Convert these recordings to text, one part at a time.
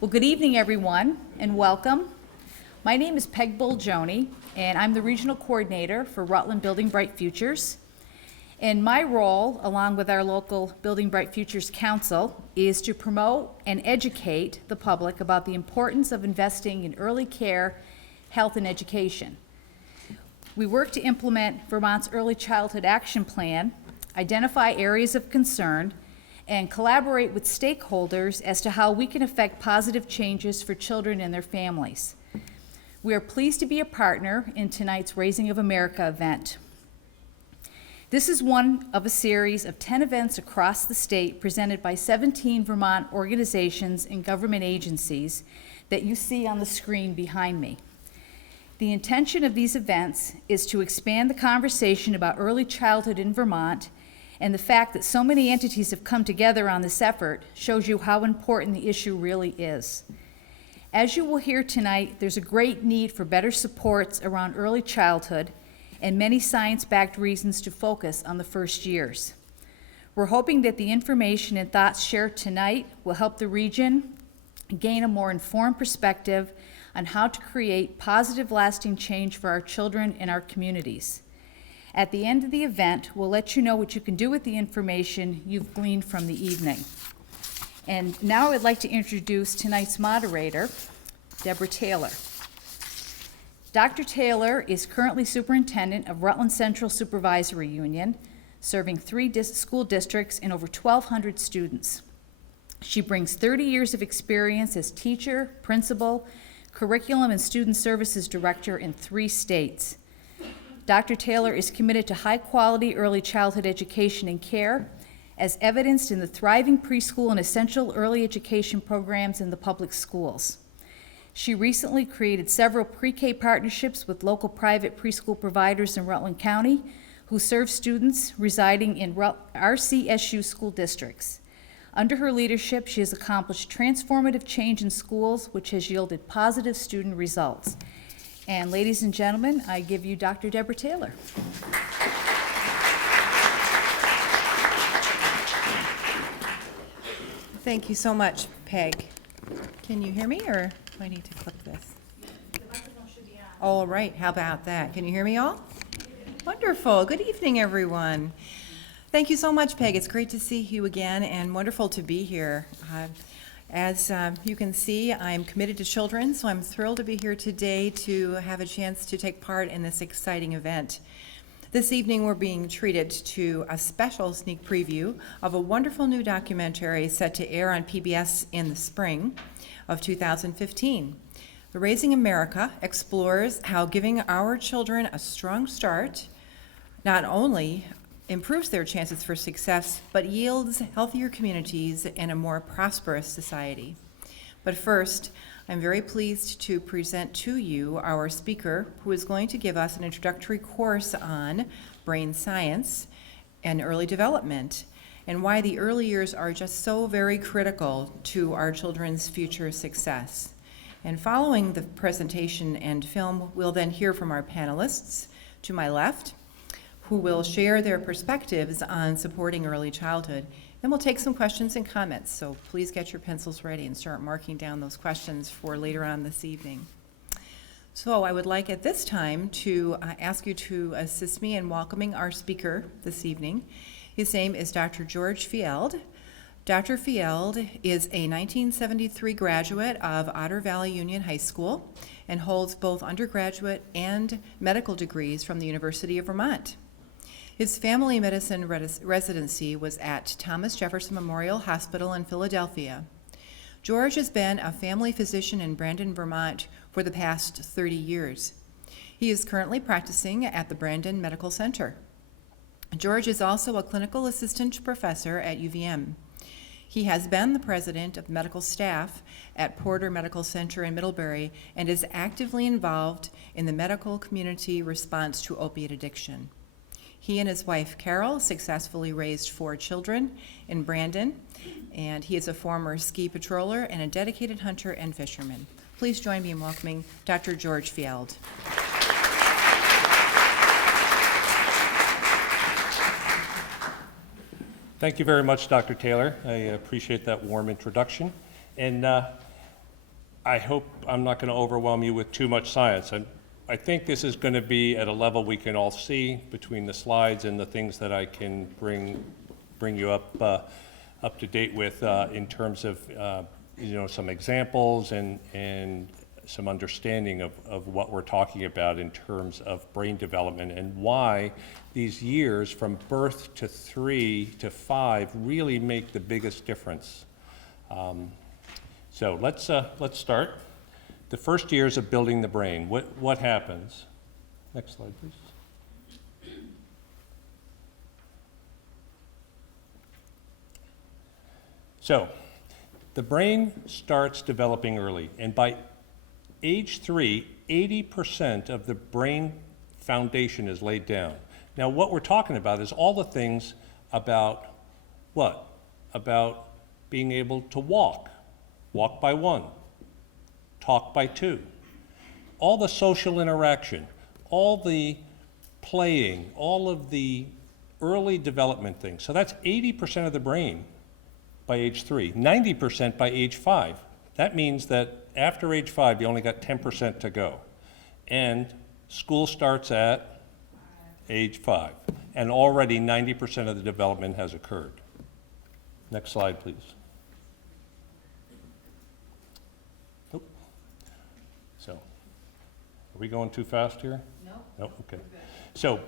Well, good evening, everyone, and welcome. My name is Peg Bolgioni, and I'm the Regional Coordinator for Rutland Building Bright Futures. And my role, along with our local Building Bright Futures Council, is to promote and educate the public about the importance of investing in early care, health, and education. We work to implement Vermont's Early Childhood Action Plan, identify areas of concern, and collaborate with stakeholders as to how we can affect positive changes for children and their families. We are pleased to be a partner in tonight's Raising of America event. This is one of a series of 10 events across the state presented by 17 Vermont organizations and government agencies that you see on the screen behind me. The intention of these events is to expand the conversation about early childhood in Vermont, and the fact that so many entities have come together on this effort shows you how important the issue really is. As you will hear tonight, there's a great need for better supports around early childhood and many science-backed reasons to focus on the first years. We're hoping that the information and thoughts shared tonight will help the region gain a more informed perspective on how to create positive, lasting change for our children and our communities. At the end of the event, we'll let you know what you can do with the information you've gleaned from the evening. And now I'd like to introduce tonight's moderator, Deborah Taylor. Dr. Taylor is currently Superintendent of Rutland Central Supervisory Union, serving 3 school districts and over 1,200 students. She brings 30 years of experience as teacher, principal, curriculum, and student services director in 3 states. Dr. Taylor is committed to high-quality early childhood education and care, as evidenced in the thriving preschool and essential early education programs in the public schools. She recently created several pre-K partnerships with local private preschool providers in Rutland County who serve students residing in RCSU school districts. Under her leadership, she has accomplished transformative change in schools, which has yielded positive student results. And ladies and gentlemen, I give you Dr. Deborah Taylor. Thank you so much, Peg. Can you hear me, or do I need to click this? The microphone should be on. All right, how about that? Can you hear me all? Wonderful. Good evening, everyone. Thank you so much, Peg. It's great to see you again and wonderful to be here. As you can see, I'm committed to children, so I'm thrilled to be here today to have a chance to take part in this exciting event. This evening, we're being treated to a special sneak preview of a wonderful new documentary set to air on PBS in the spring of 2015. The Raising America explores how giving our children a strong start not only improves their chances for success, but yields healthier communities and a more prosperous society. But first, I'm very pleased to present to you our speaker, who is going to give us an introductory course on brain science and early development, and why the early years are just so very critical to our children's future success. And following the presentation and film, we'll then hear from our panelists to my left, who will share their perspectives on supporting early childhood. Then we'll take some questions and comments, so please get your pencils ready and start marking down those questions for later on this evening. So I would like at this time to ask you to assist me in welcoming our speaker this evening. His name is Dr. George Field. Dr. Field is a 1973 graduate of Otter Valley Union High School and holds both undergraduate and medical degrees from the University of Vermont. His family medicine residency was at Thomas Jefferson Memorial Hospital in Philadelphia. George has been a family physician in Brandon, Vermont for the past 30 years. He is currently practicing at the Brandon Medical Center. George is also a clinical assistant professor at UVM. He has been the president of medical staff at Porter Medical Center in Middlebury and is actively involved in the medical community response to opiate addiction. He and his wife, Carol, successfully raised 4 children in Brandon, and he is a former ski patroller and a dedicated hunter and fisherman. Please join me in welcoming Dr. George Field. Thank you very much, Dr. Taylor. I appreciate that warm introduction. And I hope I'm not going to overwhelm you with too much science. I think this is going to be at a level we can all see between the slides and the things that I can bring you up to date with in terms of some examples and some understanding of what we're talking about in terms of brain development and why these years from birth to 3 to 5 really make the biggest difference. So let's start. The first years of building the brain. What happens? Next slide, please. So the brain starts developing early, and by age 3, 80% of the brain foundation is laid down. Now, what we're talking about is all the things about what? About being able to walk by 1, talk by 2, all the social interaction, all the playing, all of the early development things. So that's 80% of the brain by age 3, 90% by age 5. That means that after age 5, you only got 10% to go. And school starts at age 5. And already 90% of the development has occurred. Next slide, please. Nope. So, are we going too fast here? No. No, okay. So,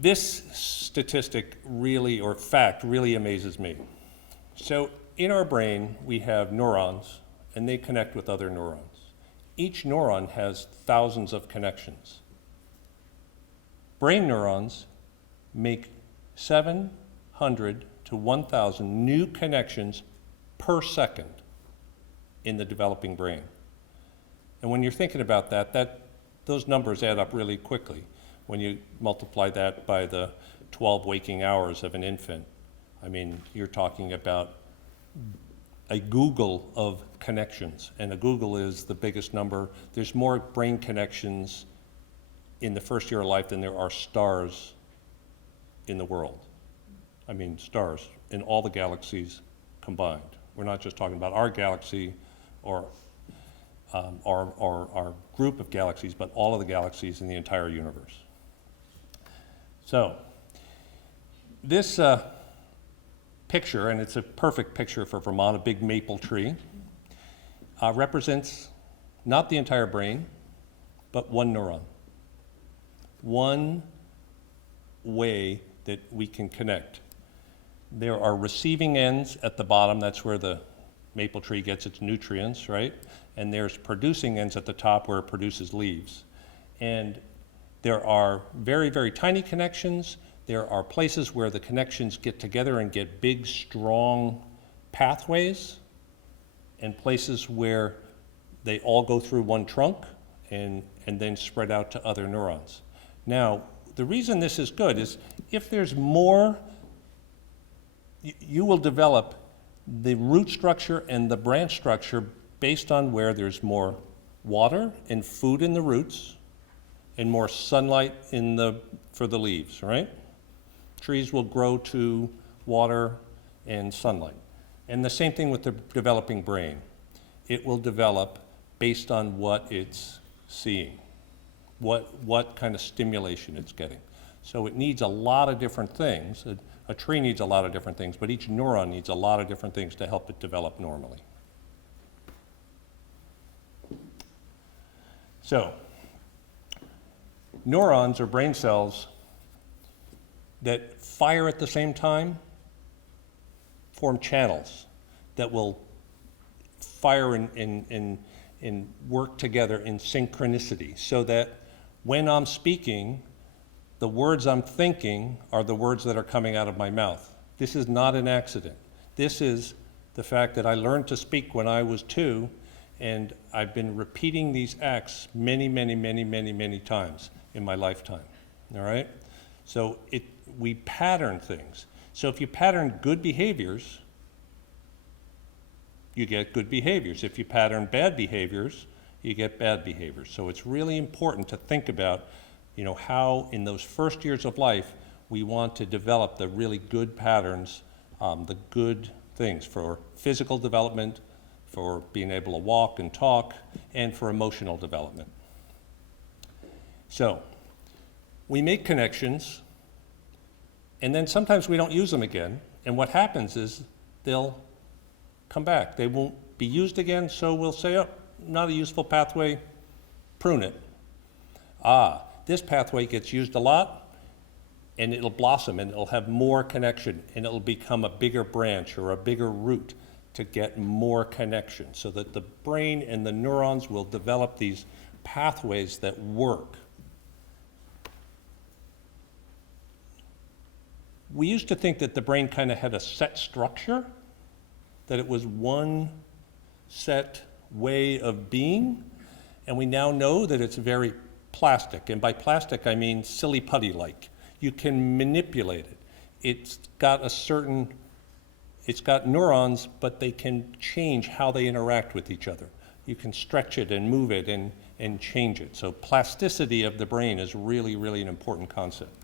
this statistic really, or fact, really amazes me. So, in our brain, we have neurons, and they connect with other neurons. Each neuron has thousands of connections. Brain neurons make 700 to 1,000 new connections per second in the developing brain. And when you're thinking about that those numbers add up really quickly. When you multiply that by the 12 waking hours of an infant, I mean, you're talking about a Google of connections, and a Google is the biggest number. There's more brain connections in the first year of life than there are stars in the world. I mean, stars in all the galaxies combined. We're not just talking about our galaxy or our group of galaxies, but all of the galaxies in the entire universe. So, this picture, and it's a perfect picture for Vermont, a big maple tree, represents not the entire brain, but one neuron. One way that we can connect. There are receiving ends at the bottom, that's where the maple tree gets its nutrients, right? And there's producing ends at the top where it produces leaves. And there are very, very tiny connections. There are places where the connections get together and get big, strong pathways, and places where they all go through one trunk and then spread out to other neurons. Now, the reason this is good is if there's more, you will develop the root structure and the branch structure based on where there's more water and food in the roots and more sunlight for the leaves, right? Trees will grow to water and sunlight. And the same thing with the developing brain. It will develop based on what it's seeing, what kind of stimulation it's getting. So it needs a lot of different things. A tree needs a lot of different things, but each neuron needs a lot of different things to help it develop normally. So, neurons or brain cells that fire at the same time form channels that will fire and work together in synchronicity, so that when I'm speaking, the words I'm thinking are the words that are coming out of my mouth. This is not an accident. This is the fact that I learned to speak when I was 2, and I've been repeating these acts many, many, many, many, many times in my lifetime, all right? So we pattern things. So if you pattern good behaviors, you get good behaviors. If you pattern bad behaviors, you get bad behaviors. So it's really important to think about, how in those first years of life, we want to develop the really good patterns, the good things for physical development, for being able to walk and talk, and for emotional development. So, we make connections, and then sometimes we don't use them again, and what happens is they'll come back. They won't be used again, so we'll say, oh, not a useful pathway, prune it. This pathway gets used a lot, and it'll blossom, and it'll have more connection, and it'll become a bigger branch or a bigger root to get more connection, so that the brain and the neurons will develop these pathways that work. We used to think that the brain kind of had a set structure, that it was one set way of being, and we now know that it's very plastic, and by plastic I mean silly putty-like. You can manipulate it. It's got neurons, but they can change how they interact with each other. You can stretch it and move it and change it. So plasticity of the brain is really, really an important concept.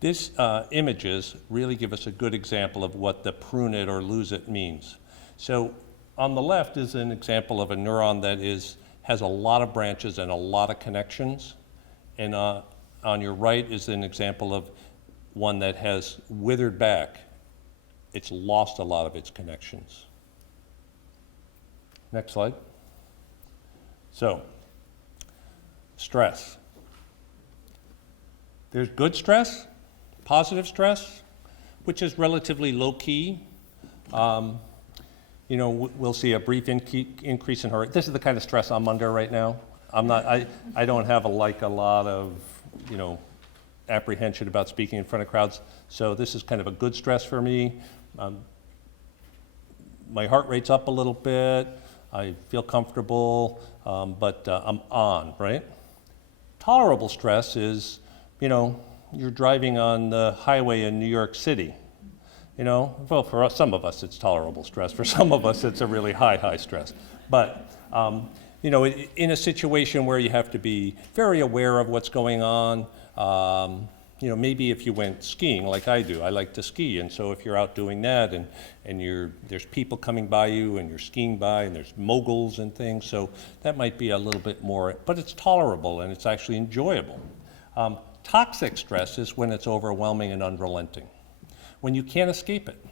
These images really give us a good example of what the prune it or lose it means. So on the left is an example of a neuron that has a lot of branches and a lot of connections. And on your right is an example of one that has withered back. It's lost a lot of its connections. Next slide. So, stress. There's good stress, positive stress, which is relatively low key. We'll see a brief increase in heart rate. This is the kind of stress I'm under right now. I don't have a lot of, apprehension about speaking in front of crowds. So this is kind of a good stress for me. My heart rate's up a little bit. I feel comfortable, but I'm on, right? Tolerable stress is, you're driving on the highway in New York City. Well, for some of us it's tolerable stress. For some of us it's a really high stress. But, in a situation where you have to be very aware of what's going on, maybe if you went skiing like I do, I like to ski, and so if you're out doing that and there's people coming by you and you're skiing by and there's moguls and things, so that might be a little bit more, but it's tolerable and it's actually enjoyable. Toxic stress is when it's overwhelming and unrelenting, when you can't escape it,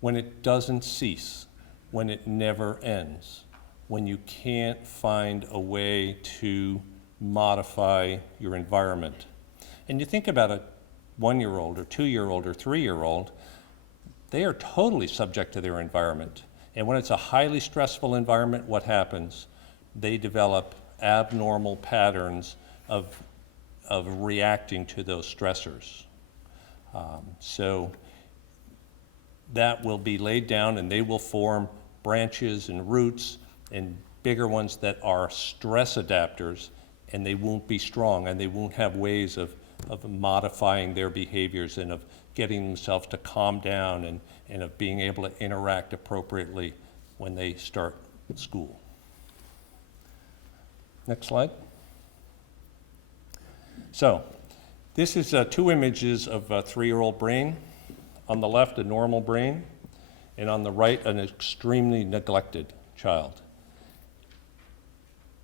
when it doesn't cease, when it never ends, when you can't find a way to modify your environment. And you think about a 1-year-old or 2-year-old or 3-year-old, they are totally subject to their environment. And when it's a highly stressful environment, what happens? They develop abnormal patterns of reacting to those stressors. So that will be laid down and they will form branches and roots and bigger ones that are stress adapters, and they won't be strong and they won't have ways of modifying their behaviors and of getting themselves to calm down and of being able to interact appropriately when they start school. Next slide. So, this is 2 images of a 3-year-old brain. On the left, a normal brain, and on the right, an extremely neglected child.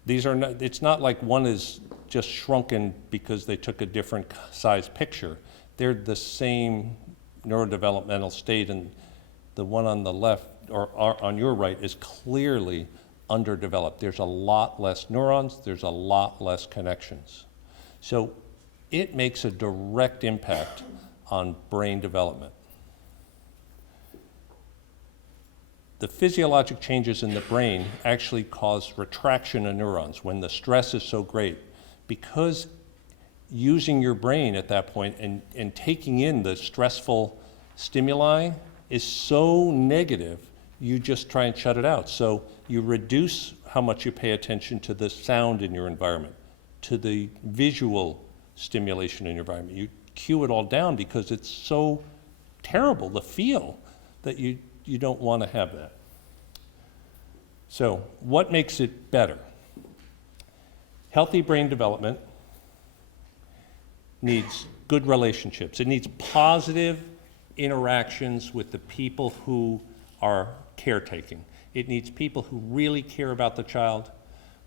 It's not like one is just shrunken because they took a different size picture. They're the same neurodevelopmental state, and the one on the left, or on your right, is clearly underdeveloped. There's a lot less neurons, there's a lot less connections. So it makes a direct impact on brain development. The physiologic changes in the brain actually cause retraction of neurons when the stress is so great, because using your brain at that point and taking in the stressful stimuli is so negative, you just try and shut it out. So you reduce how much you pay attention to the sound in your environment, to the visual stimulation in your environment. You cue it all down because it's so terrible to feel that you don't want to have that. So what makes it better? Healthy brain development needs good relationships. It needs positive, interactions with the people who are caretaking. It needs people who really care about the child,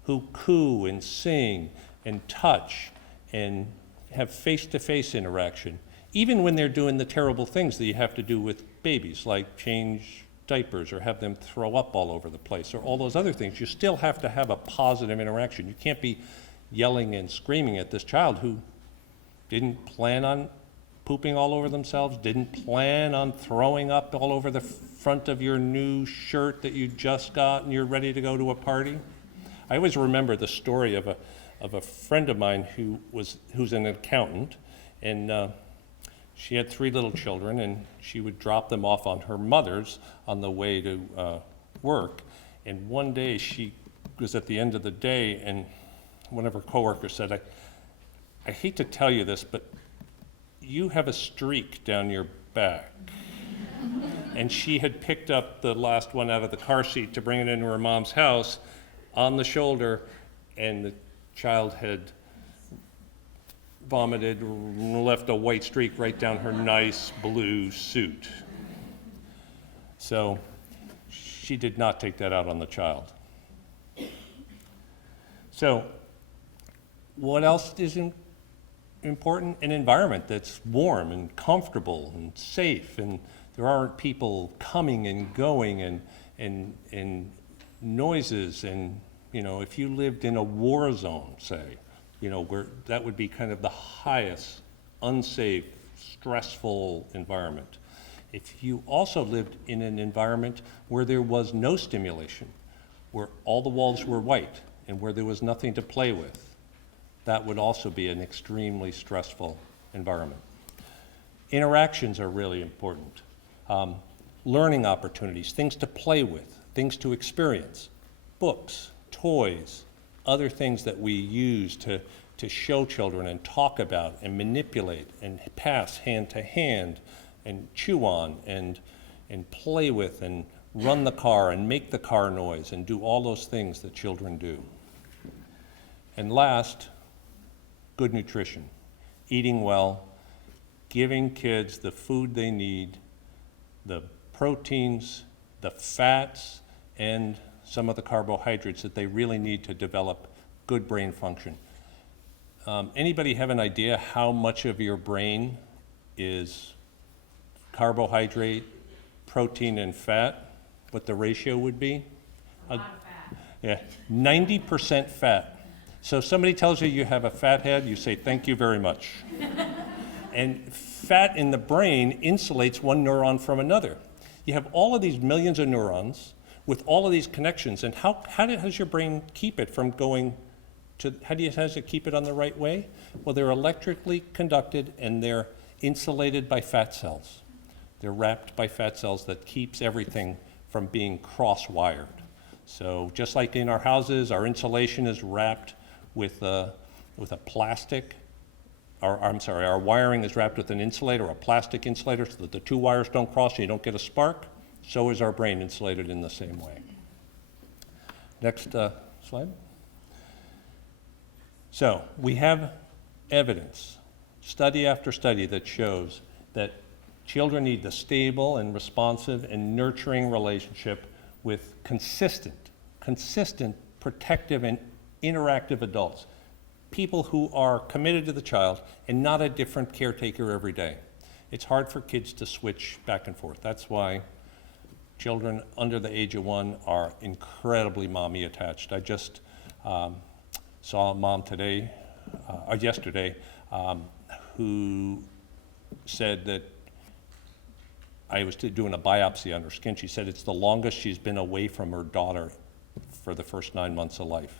who coo and sing and touch and have face-to-face interaction, even when they're doing the terrible things that you have to do with babies, like change diapers or have them throw up all over the place or all those other things. You still have to have a positive interaction. You can't be yelling and screaming at this child who didn't plan on pooping all over themselves, didn't plan on throwing up all over the front of your new shirt that you just got and you're ready to go to a party. I always remember the story of a friend of mine who's an accountant, and she had 3 little children, and she would drop them off on her mother's on the way to work. And one day she was at the end of the day, and one of her coworkers said, I hate to tell you this, but you have a streak down your back. And she had picked up the last one out of the car seat to bring it into her mom's house on the shoulder, and the child had vomited, left a white streak right down her nice blue suit. So she did not take that out on the child. So what else is important? An environment that's warm and comfortable and safe, and there aren't people coming and going and noises. And if you lived in a war zone, say, where that would be kind of the highest unsafe, stressful environment. If you also lived in an environment where there was no stimulation, where all the walls were white and where there was nothing to play with, that would also be an extremely stressful environment. Interactions are really important. Learning opportunities, things to play with, things to experience, books, toys, other things that we use to show children and talk about and manipulate and pass hand to hand and chew on and play with and run the car and make the car noise and do all those things that children do. And last, good nutrition, eating well, giving kids the food they need, the proteins, the fats, and some of the carbohydrates that they really need to develop good brain function. Anybody have an idea how much of your brain is carbohydrate, protein, and fat? What the ratio would be? A lot of fat. Yeah, 90% fat. So if somebody tells you you have a fat head, you say, thank you very much. And fat in the brain insulates one neuron from another. You have all of these millions of neurons with all of these connections, and how does your brain keep it from going to, does it keep it on the right way? Well, they're electrically conducted and they're insulated by fat cells. They're wrapped by fat cells that keeps everything from being cross-wired. So just like in our houses, our insulation is wrapped with a plastic, our wiring is wrapped with an insulator, a plastic insulator, so that the 2 wires don't cross and you don't get a spark. So is our brain insulated in the same way. Next slide. So we have evidence, study after study, that shows that children need the stable and responsive and nurturing relationship with consistent, protective and interactive adults, people who are committed to the child and not a different caretaker every day. It's hard for kids to switch back and forth. That's why children under the age of 1 are incredibly mommy attached. I just saw a mom yesterday, who said that I was doing a biopsy on her skin. She said it's the longest she's been away from her daughter for the first 9 months of life,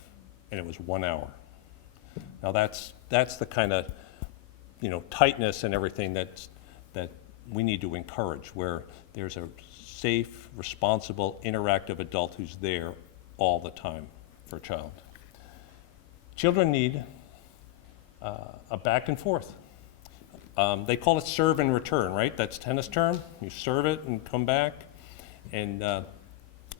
and it was 1 hour. Now that's the kind of tightness and everything that we need to encourage, where there's a safe, responsible, interactive adult who's there all the time for a child. Children need a back and forth. They call it serve and return, right? That's tennis term. You serve it and come back. And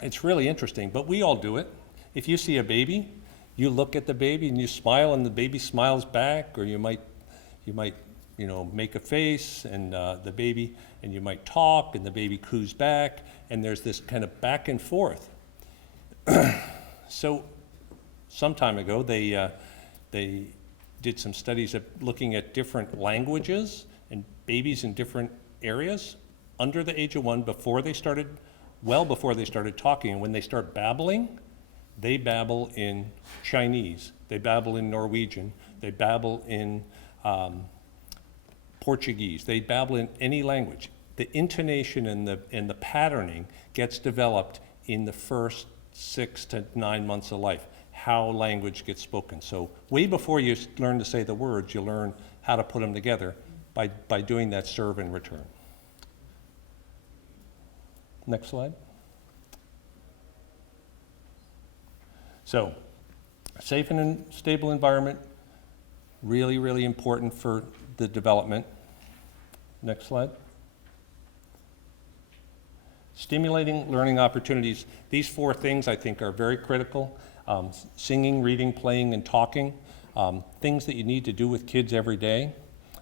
it's really interesting, but we all do it. If you see a baby, you look at the baby and you smile and the baby smiles back, or you might make a face, and the baby, and you might talk, and the baby coos back, and there's this kind of back and forth. So some time ago, they did some studies of looking at different languages and babies in different areas under the age of 1 before they started talking. And when they start babbling, they babble in Chinese, they babble in Norwegian, they babble in Portuguese, they babble in any language. The intonation and the patterning gets developed in the first 6 to 9 months of life, how language gets spoken. So way before you learn to say the words, you learn how to put them together by doing that serve and return. Next slide. So, a safe and stable environment, really, really important for the development. Next slide. Stimulating learning opportunities. These 4 things I think are very critical. Singing, reading, playing, and talking. Things that you need to do with kids every day.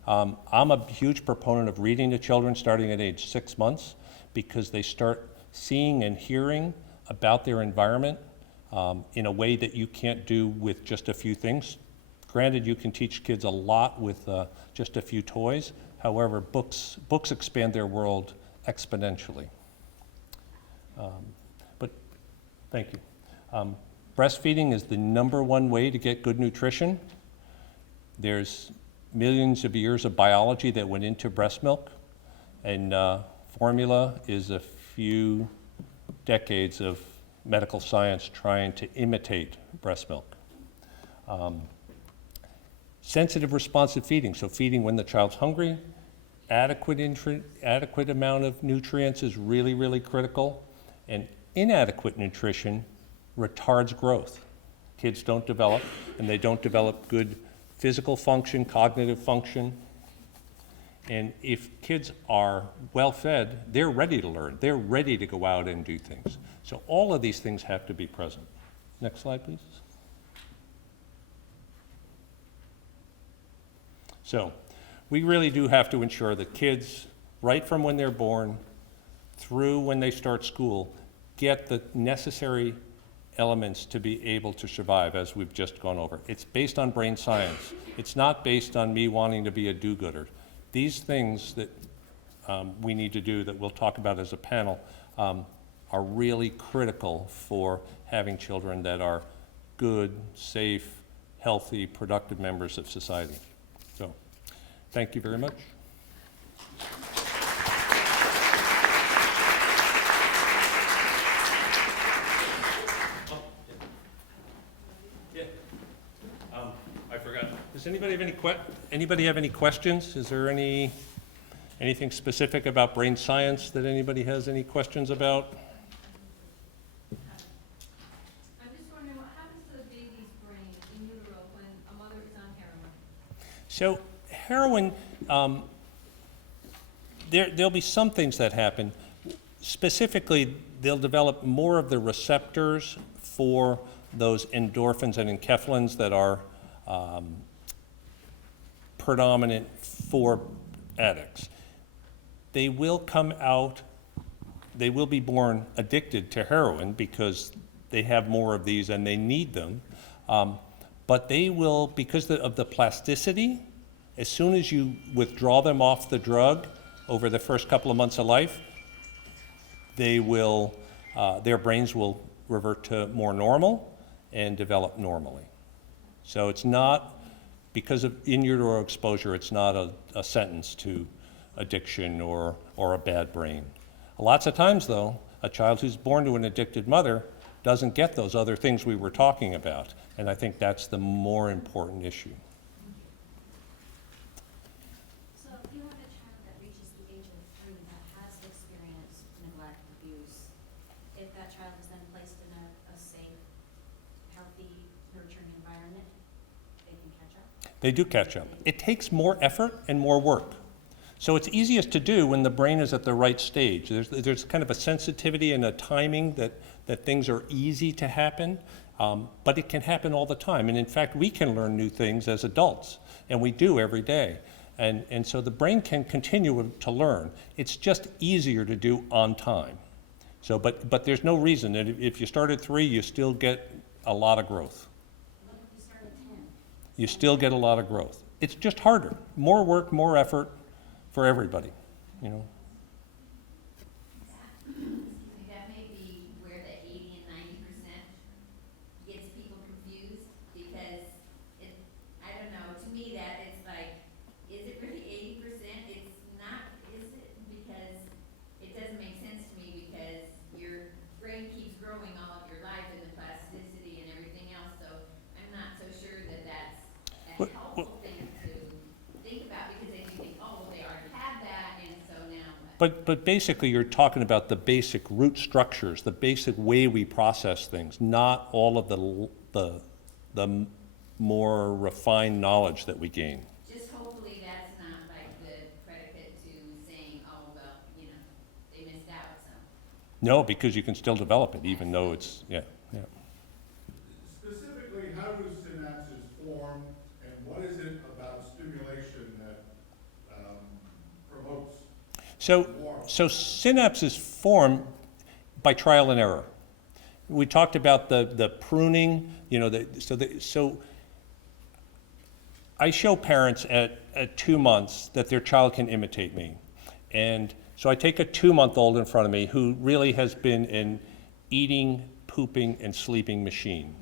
I'm a huge proponent of reading to children starting at age 6 months, because they start seeing and hearing about their environment in a way that you can't do with just a few things. Granted, you can teach kids a lot with just a few toys. However, books expand their world exponentially. But thank you. Breastfeeding is the #1 way to get good nutrition. There's millions of years of biology that went into breast milk, and formula is a few decades of medical science trying to imitate breast milk. Sensitive responsive feeding, so feeding when the child's hungry. Adequate amount of nutrients is really, really critical. And inadequate nutrition retards growth. Kids don't develop, and they don't develop good physical function, cognitive function. And if kids are well fed, they're ready to learn. They're ready to go out and do things. So all of these things have to be present. Next slide, please. So we really do have to ensure that kids, right from when they're born through when they start school, get the necessary elements to be able to survive, as we've just gone over. It's based on brain science. It's not based on me wanting to be a do-gooder. These things that we need to do, that we'll talk about as a panel, are really critical for having children that are good, safe, healthy, productive members of society. So, thank you very much. I forgot. Does anybody have any questions? Is there anything specific about brain science that anybody has any questions about? I'm just wondering what happens to the baby's brain in utero when a mother is on heroin? So heroin, there'll be some things that happen. Specifically, they'll develop more of the receptors for those endorphins and enkephalins that are predominant for addicts. They will come out, they will be born addicted to heroin because they have more of these and they need them. But they will, because of the plasticity, as soon as you withdraw them off the drug over the first couple of months of life, they will, their brains will revert to more normal and develop normally. So it's not, because of in utero exposure, it's not a sentence to addiction or a bad brain. Lots of times, though, a child who's born to an addicted mother doesn't get those other things we were talking about, and I think that's the more important issue. So if you have a child that reaches the age of 3 that has experienced neglect, abuse, if that child is then placed in a safe, healthy, nurturing environment, they can catch up? They do catch up. It takes more effort and more work. So it's easiest to do when the brain is at the right stage. There's kind of a sensitivity and a timing that things are easy to happen, but it can happen all the time. And in fact, we can learn new things as adults, and we do every day. And so the brain can continue to learn. It's just easier to do on time. So, but there's no reason that if you start at 3, you still get a lot of growth. What if we start at 10? You still get a lot of growth. It's just harder. More work, more effort for everybody, you know. That may be where the 80 and 90% gets people confused, because it, I don't know, to me that it's like, is it really 80%? It's not, is it? Because it doesn't make sense to me, because your brain keeps growing all of your life in the plasticity and everything else, so I'm not so sure that that's a helpful thing to think about, because then you think, oh, well, they already had that, and so now what? But basically, you're talking about the basic root structures, the basic way we process things, not all of the more refined knowledge that we gain. Just hopefully that's not like the predicate to saying, oh, well, you know, they missed out, so. No, because you can still develop it, even though it's, yeah. Specifically, how do synapses form, and what is it about stimulation that promotes So warmth? synapses form by trial and error. We talked about the pruning, you know, so I show parents at 2 months that their child can imitate me. And so I take a 2-month-old in front of me who really has been an eating, pooping, and sleeping machine.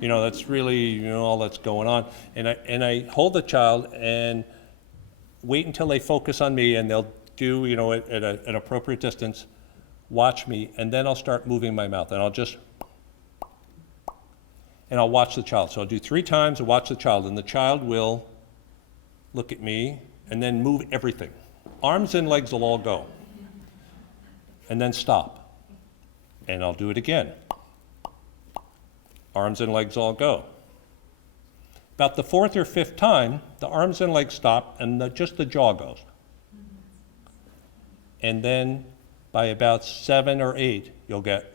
You know, that's really, you know, all that's going on. And I hold the child and wait until they focus on me, and they'll do, you know, at an appropriate distance, watch me, and then I'll start moving my mouth, and I'll watch the child. So I'll do 3 times and watch the child, and the child will look at me and then move everything. Arms and legs will all go, and then stop. And I'll do it again. Arms and legs all go. About the 4th or 5th time, the arms and legs stop, and just the jaw goes. And then by about 7 or 8, you'll get,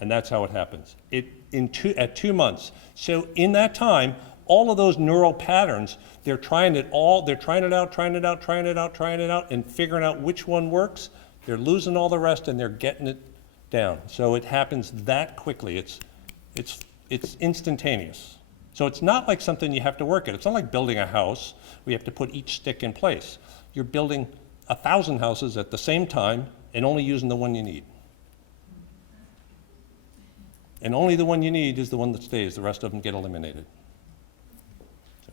and that's how it happens. At 2 months. So in that time, all of those neural patterns, they're trying it out, and figuring out which one works. They're losing all the rest, and they're getting it down. So it happens that quickly. It's instantaneous. So it's not like something you have to work at. It's not like building a house where you have to put each stick in place. You're building 1,000 houses at the same time and only using the one you need. And only the one you need is the one that stays. The rest of them get eliminated. So.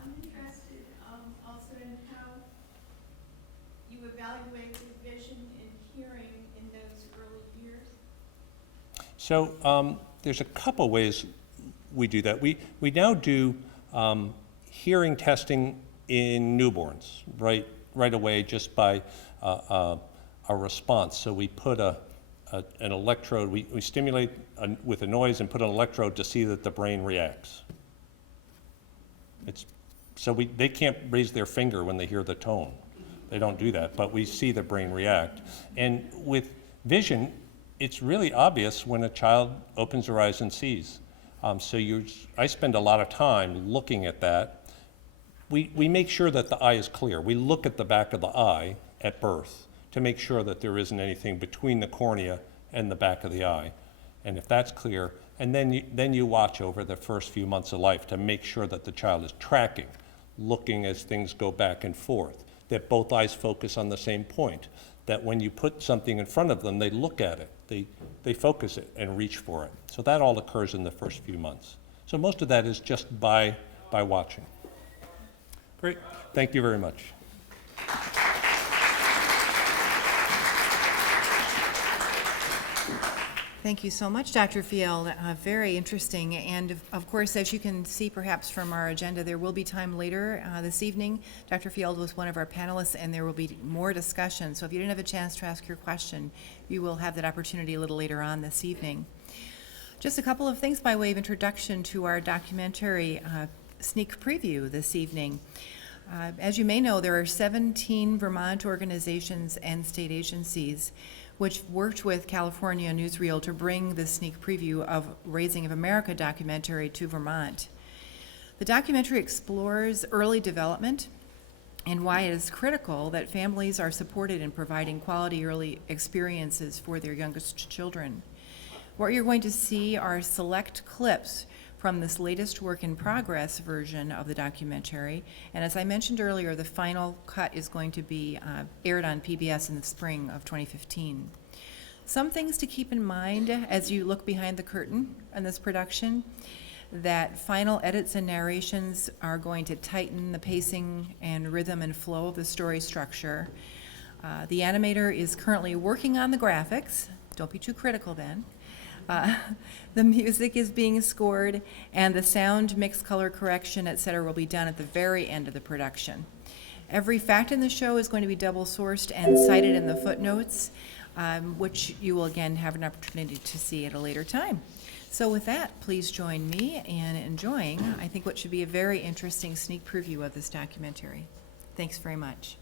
I'm interested also in how you evaluate the vision and hearing in those early years. So there's a couple ways we do that. We now do hearing testing in newborns right away, just by a response. So we put an electrode, we stimulate with a noise and put an electrode to see that the brain reacts. They can't raise their finger when they hear the tone. They don't do that, but we see the brain react. And with vision, it's really obvious when a child opens their eyes and sees. I spend a lot of time looking at that. We make sure that the eye is clear. We look at the back of the eye at birth to make sure that there isn't anything between the cornea and the back of the eye. And if that's clear, and then you watch over the first few months of life to make sure that the child is tracking, looking as things go back and forth, that both eyes focus on the same point, that when you put something in front of them, they look at it, they focus it and reach for it. So that all occurs in the first few months. So most of that is just by watching. Great. Thank you very much. Thank you so much, Dr. Field. Very interesting. And of course, as you can see perhaps from our agenda, there will be time later this evening. Dr. Field was one of our panelists, and there will be more discussion. So if you didn't have a chance to ask your question, you will have that opportunity a little later on this evening. Just a couple of things by way of introduction to our documentary sneak preview this evening. As you may know, there are 17 Vermont organizations and state agencies which worked with California Newsreel to bring the sneak preview of Raising of America documentary to Vermont. The documentary explores early development and why it is critical that families are supported in providing quality early experiences for their youngest children. What you're going to see are select clips from this latest work in progress version of the documentary. And as I mentioned earlier, the final cut is going to be aired on PBS in the spring of 2015. Some things to keep in mind as you look behind the curtain on this production: that final edits and narrations are going to tighten the pacing and rhythm and flow of the story structure. The animator is currently working on the graphics. Don't be too critical then. The music is being scored, and the sound, mix, color correction, etc. will be done at the very end of the production. Every fact in the show is going to be double-sourced and cited in the footnotes, which you will again have an opportunity to see at a later time. So with that, please join me in enjoying, I think, what should be a very interesting sneak preview of this documentary. Thanks very much.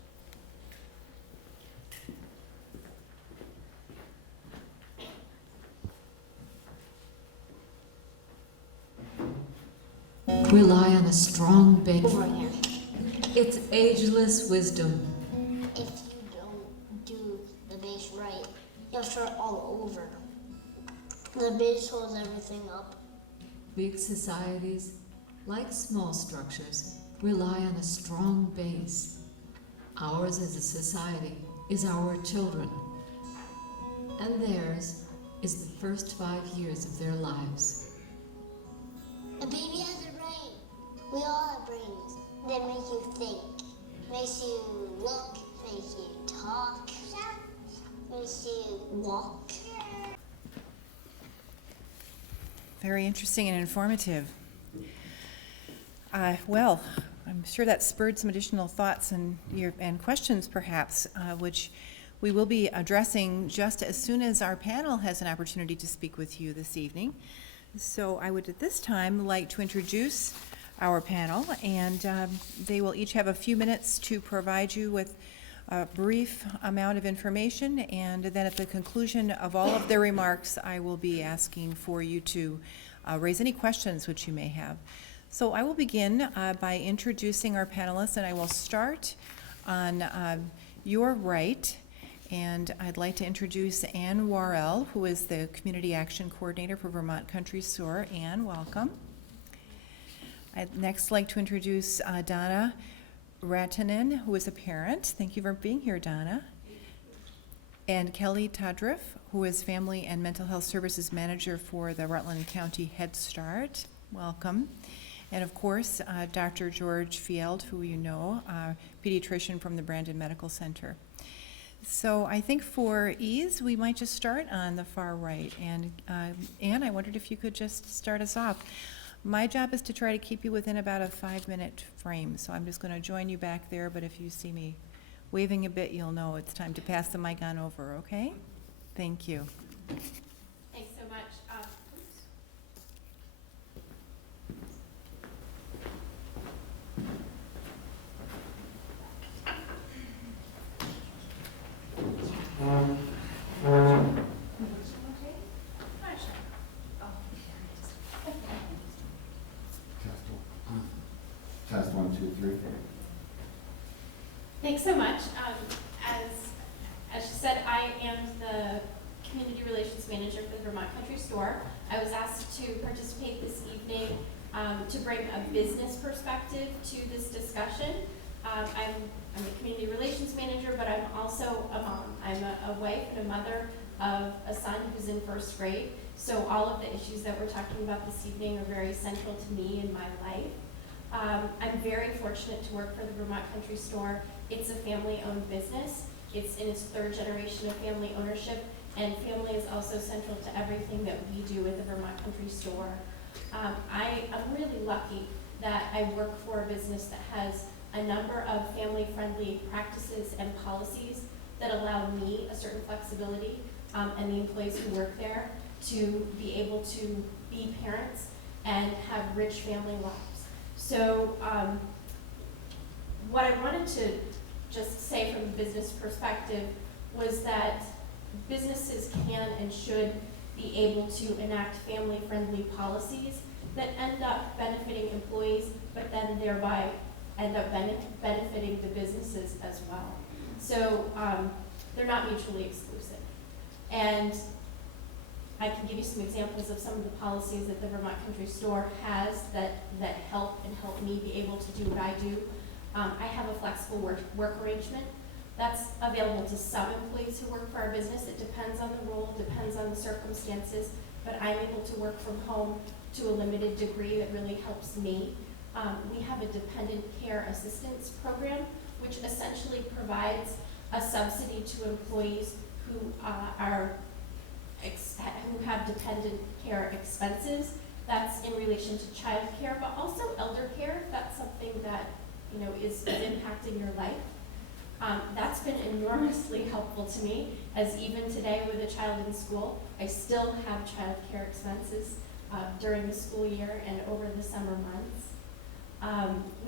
Rely on a strong base. Over here. It's ageless wisdom. If you don't do the base right, you'll start all over. The base holds everything up. Big societies, like small structures, rely on a strong base. Ours as a society is our children, and theirs is the first 5 years of their lives. A baby has a brain. We all have brains that make you think, makes you look, makes you talk, makes you walk. Very interesting and informative. Well, I'm sure that spurred some additional thoughts and questions, perhaps, which we will be addressing just as soon as our panel has an opportunity to speak with you this evening. So I would at this time like to introduce our panel, and they will each have a few minutes to provide you with a brief amount of information, and then at the conclusion of all of their remarks, I will be asking for you to raise any questions which you may have. So I will begin by introducing our panelists, and I will start on your right, and I'd like to introduce Ann Warrell, who is the Community Action Coordinator for Vermont Country Store. Ann, welcome. I'd next like to introduce Donna Rantanen, who is a parent. Thank you for being here, Donna. And Kelly Todriff, who is Family and Mental Health Services Manager for the Rutland County Head Start. Welcome. And of course, Dr. George Field, who you know, pediatrician from the Brandon Medical Center. So I think for ease, we might just start on the far right. And Ann, I wondered if you could just start us off. My job is to try to keep you within about a 5-minute frame, so I'm just going to join you back there, but if you see me waving a bit, you'll know it's time to pass the mic on over, okay? Thank you. Thanks so much. Test 1, 2, 3. Thanks so much. As she said, I am the Community Relations Manager for the Vermont Country Store. I was asked to participate this evening to bring a business perspective to this discussion. I'm a Community Relations Manager, but I'm also a mom. I'm a wife and a mother of a son who's in first grade. So all of the issues that we're talking about this evening are very central to me in my life. I'm very fortunate to work for the Vermont Country Store. It's a family-owned business. It's in its 3rd generation of family ownership, and family is also central to everything that we do at the Vermont Country Store. I'm really lucky that I work for a business that has a number of family-friendly practices and policies that allow me a certain flexibility and the employees who work there to be able to be parents and have rich family lives. So what I wanted to just say from a business perspective was that businesses can and should be able to enact family-friendly policies that end up benefiting employees, but then thereby end up benefiting the businesses as well. So they're not mutually exclusive. And I can give you some examples of some of the policies that the Vermont Country Store has that help me be able to do what I do. I have a flexible work arrangement. That's available to some employees who work for our business. It depends on the role, depends on the circumstances, but I'm able to work from home to a limited degree that really helps me. We have a dependent care assistance program, which essentially provides a subsidy to employees who who have dependent care expenses. That's in relation to child care, but also elder care, if that's something that is impacting your life. That's been enormously helpful to me, as even today with a child in school, I still have child care expenses during the school year and over the summer months.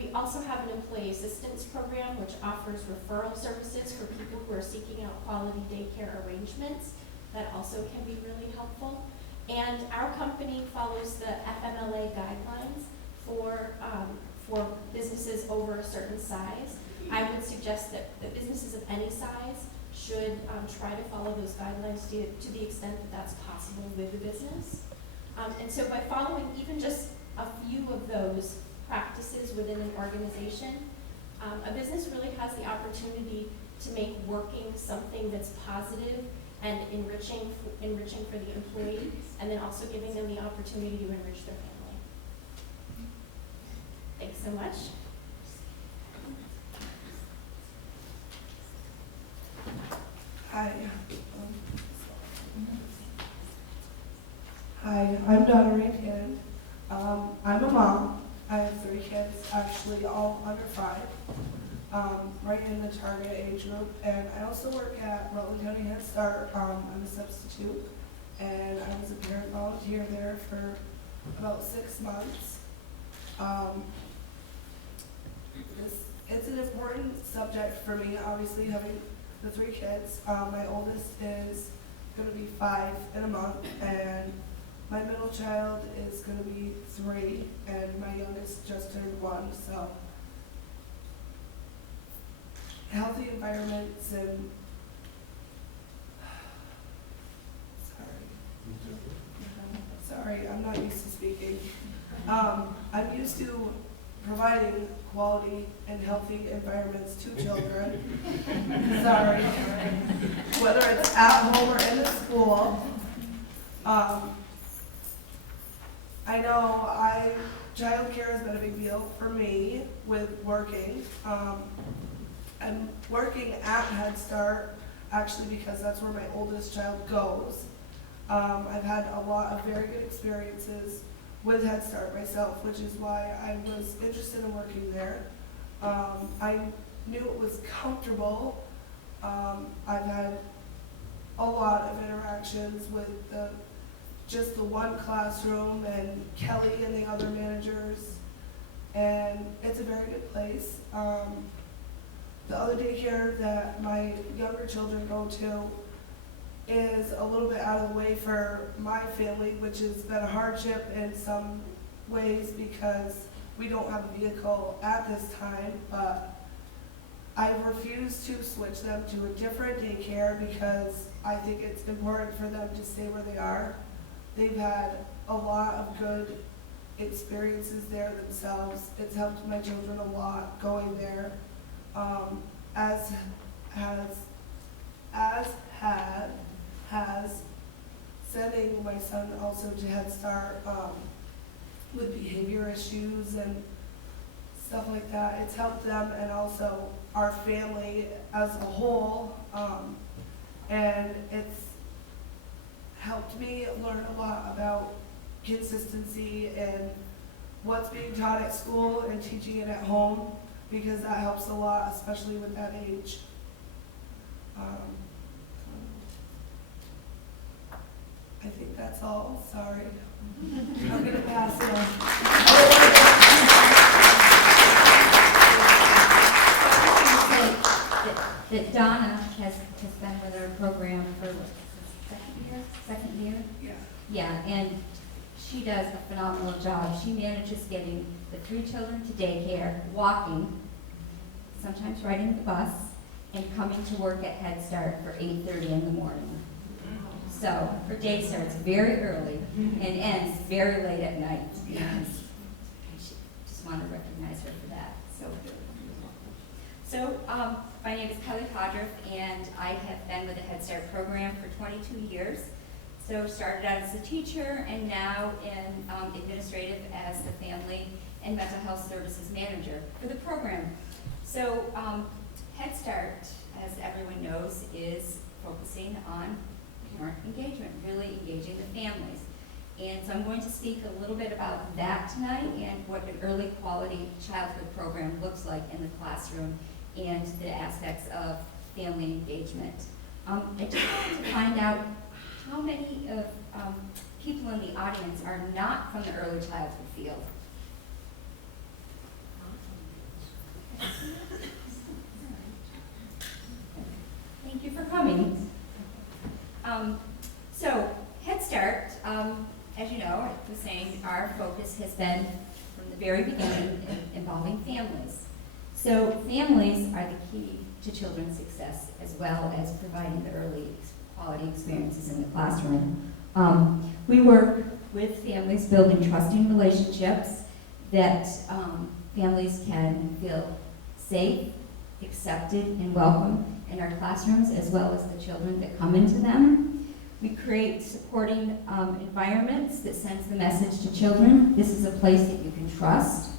We also have an employee assistance program which offers referral services for people who are seeking out quality daycare arrangements. That also can be really helpful. And our company follows the FMLA guidelines for businesses over a certain size. I would suggest that businesses of any size should try to follow those guidelines to the extent that that's possible with the business. And so by following even just a few of those practices within an organization, a business really has the opportunity to make working something that's positive and enriching for the employee, and then also giving them the opportunity to enrich their family. Thanks so much. Hi. Hi, I'm Donna Rantanen. I'm a mom. I have 3 kids, actually all under 5, right in the target age group. And I also work at Rutland County Head Start. I'm a substitute, and I was a parent volunteer there for about 6 months. It's an important subject for me, obviously, having the 3 kids. My oldest is going to be 5 in a month, and my middle child is going to be 3, and my youngest just turned 1. So healthy environments and sorry, I'm not used to speaking. I'm used to providing quality and healthy environments to children. Sorry. Whether it's at home or in the school. I know childcare has been a big deal for me with working. I'm working at Head Start actually because that's where my oldest child goes. I've had a lot of very good experiences with Head Start myself, which is why I was interested in working there. I knew it was comfortable. I've had a lot of interactions with just the one classroom and Kelly and the other managers, and it's a very good place. The other daycare that my younger children go to is a little bit out of the way for my family, which has been a hardship in some ways because we don't have a vehicle at this time, but I've refused to switch them to a different daycare because I think it's important for them to stay where they are. They've had a lot of good experiences there themselves. It's helped my children a lot going there, as sending my son also to Head Start with behavior issues and stuff like that. It's helped them and also our family as a whole, and it's helped me learn a lot about consistency and what's being taught at school and teaching it at home, because that helps a lot, especially with that age. I think that's all. Sorry. I'm going to pass it on. That Donna has been with our program for what, second year? Yeah. Yeah, and she does a phenomenal job. She manages getting the 3 children to daycare, walking, sometimes riding the bus, and coming to work at Head Start for 8:30 in the morning. So her day starts very early and ends very late at night. And I just want to recognize her for that. So my name is Todriff, and I have been with the Head Start program for 22 years. So started out as a teacher and now in administrative as the Family and Mental Health Services Manager for the program. So Head Start, as everyone knows, is focusing on parent engagement, really engaging the families. And so I'm going to speak a little bit about that tonight and what an early quality childhood program looks like in the classroom and the aspects of family engagement. I just wanted to find out how many of people in the audience are not from the early childhood field. Thank you for coming. So Head Start, as you know, I was saying, our focus has been from the very beginning involving families. So families are the key to children's success, as well as providing the early quality experiences in the classroom. We work with families building trusting relationships that families can feel safe, accepted, and welcome in our classrooms, as well as the children that come into them. We create supporting environments that sends the message to children: this is a place that you can trust.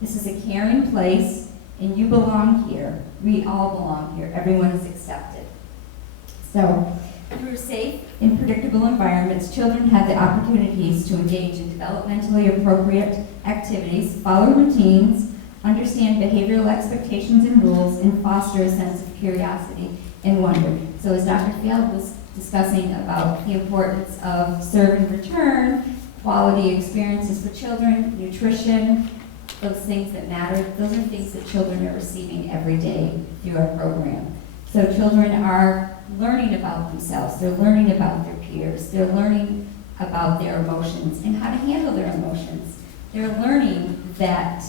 This is a caring place, and you belong here. We all belong here. Everyone is accepted. So, through safe and predictable environments, children have the opportunities to engage in developmentally appropriate activities, follow routines, understand behavioral expectations and rules, and foster a sense of curiosity and wonder. So as Dr. Field was discussing about the importance of serve and return, quality experiences for children, nutrition, those things that matter, those are things that children are receiving every day through our program. So children are learning about themselves, they're learning about their peers, they're learning about their emotions and how to handle their emotions. They're learning that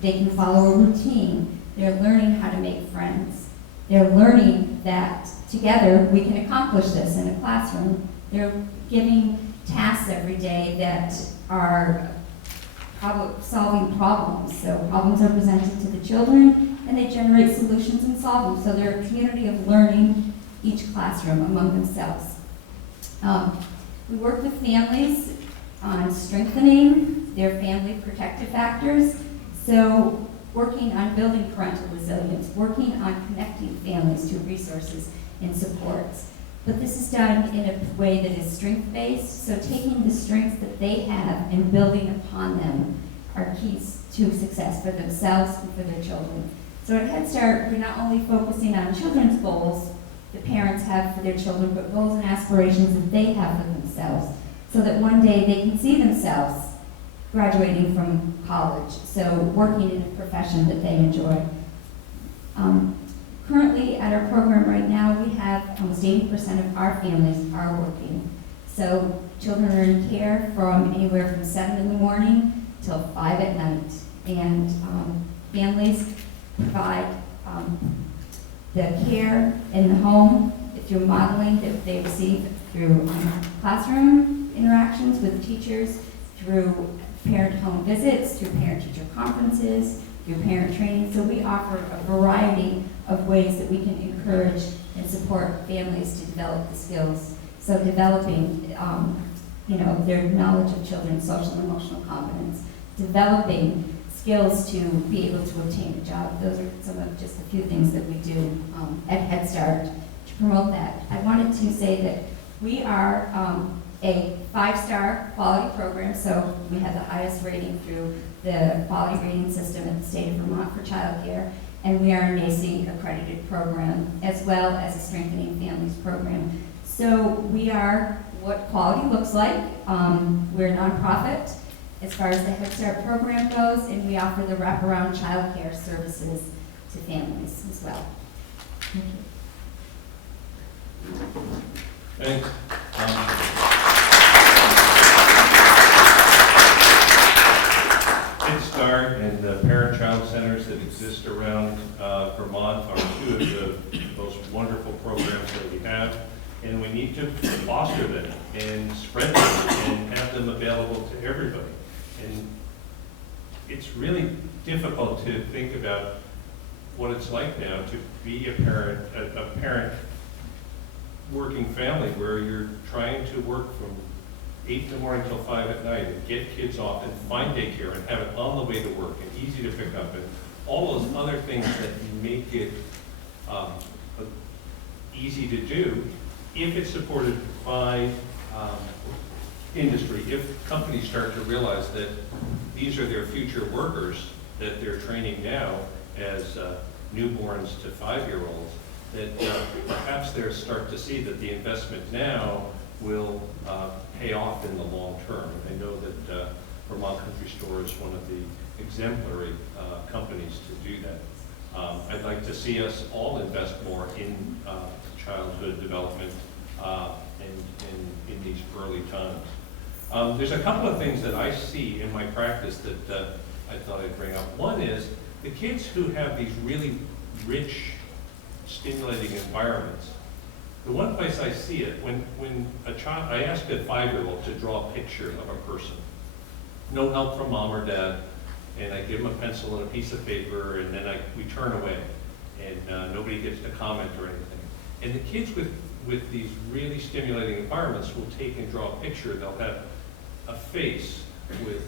they can follow a routine. They're learning how to make friends. They're learning that together we can accomplish this in a classroom. They're giving tasks every day that are solving problems. So problems are presented to the children and they generate solutions and solve them. So they're a community of learning each classroom among themselves. We work with families on strengthening their family protective factors. So working on building parental resilience, working on connecting families to resources and supports. But this is done in a way that is strength-based, so taking the strengths that they have and building upon them are keys to success for themselves and for their children. So at Head Start, we're not only focusing on children's goals that parents have for their children, but goals and aspirations that they have for themselves, so that one day they can see themselves graduating from college, so working in a profession that they enjoy. Currently at our program right now, we have almost 80% of our families are working. So children are in care from anywhere from 7 in the morning till 5 at night. And families provide the care in the home through modeling that they receive through classroom interactions with teachers, through parent-home visits, through parent-teacher conferences, through parent training. So we offer a variety of ways that we can encourage and support families to develop the skills. So developing, their knowledge of children's social and emotional competence, developing skills to be able to obtain a job. Those are some of just a few things that we do at Head Start to promote that. I wanted to say that we are a 5-star quality program, so we have the highest rating through the quality rating system in the state of Vermont for childcare, and we are a NACE accredited program, as well as a Strengthening Families program. So we are what quality looks like. We're a nonprofit as far as the Head Start program goes, and we offer the wraparound childcare services to families as well. Thank you. Thanks. exist around Vermont are two of the most wonderful programs that we have, and we need to foster them and spread them and have them available to everybody. And it's really difficult to think about what it's like now to be a parent working family where you're trying to work from 8 in the morning till 5 at night and get kids off and find daycare and have it on the way to work and easy to pick up and all those other things that make it easy to do if it's supported by industry, if companies start to realize that these are their future workers that they're training now as newborns to 5-year-olds, that perhaps they'll start to see that the investment now will pay off in the long term. I know that Vermont Country Store is one of the exemplary companies to do that. I'd like to see us all invest more in childhood development and in these early times. There's a couple of things that I see in my practice that I thought I'd bring up. One is the kids who have these really rich, stimulating environments. The one place I see it, when a child, I ask a 5-year-old to draw a picture of a person. No help from mom or dad, and I give them a pencil and a piece of paper, and then we turn away, and nobody gets to comment or anything. And the kids with these really stimulating environments will take and draw a picture. They'll have a face with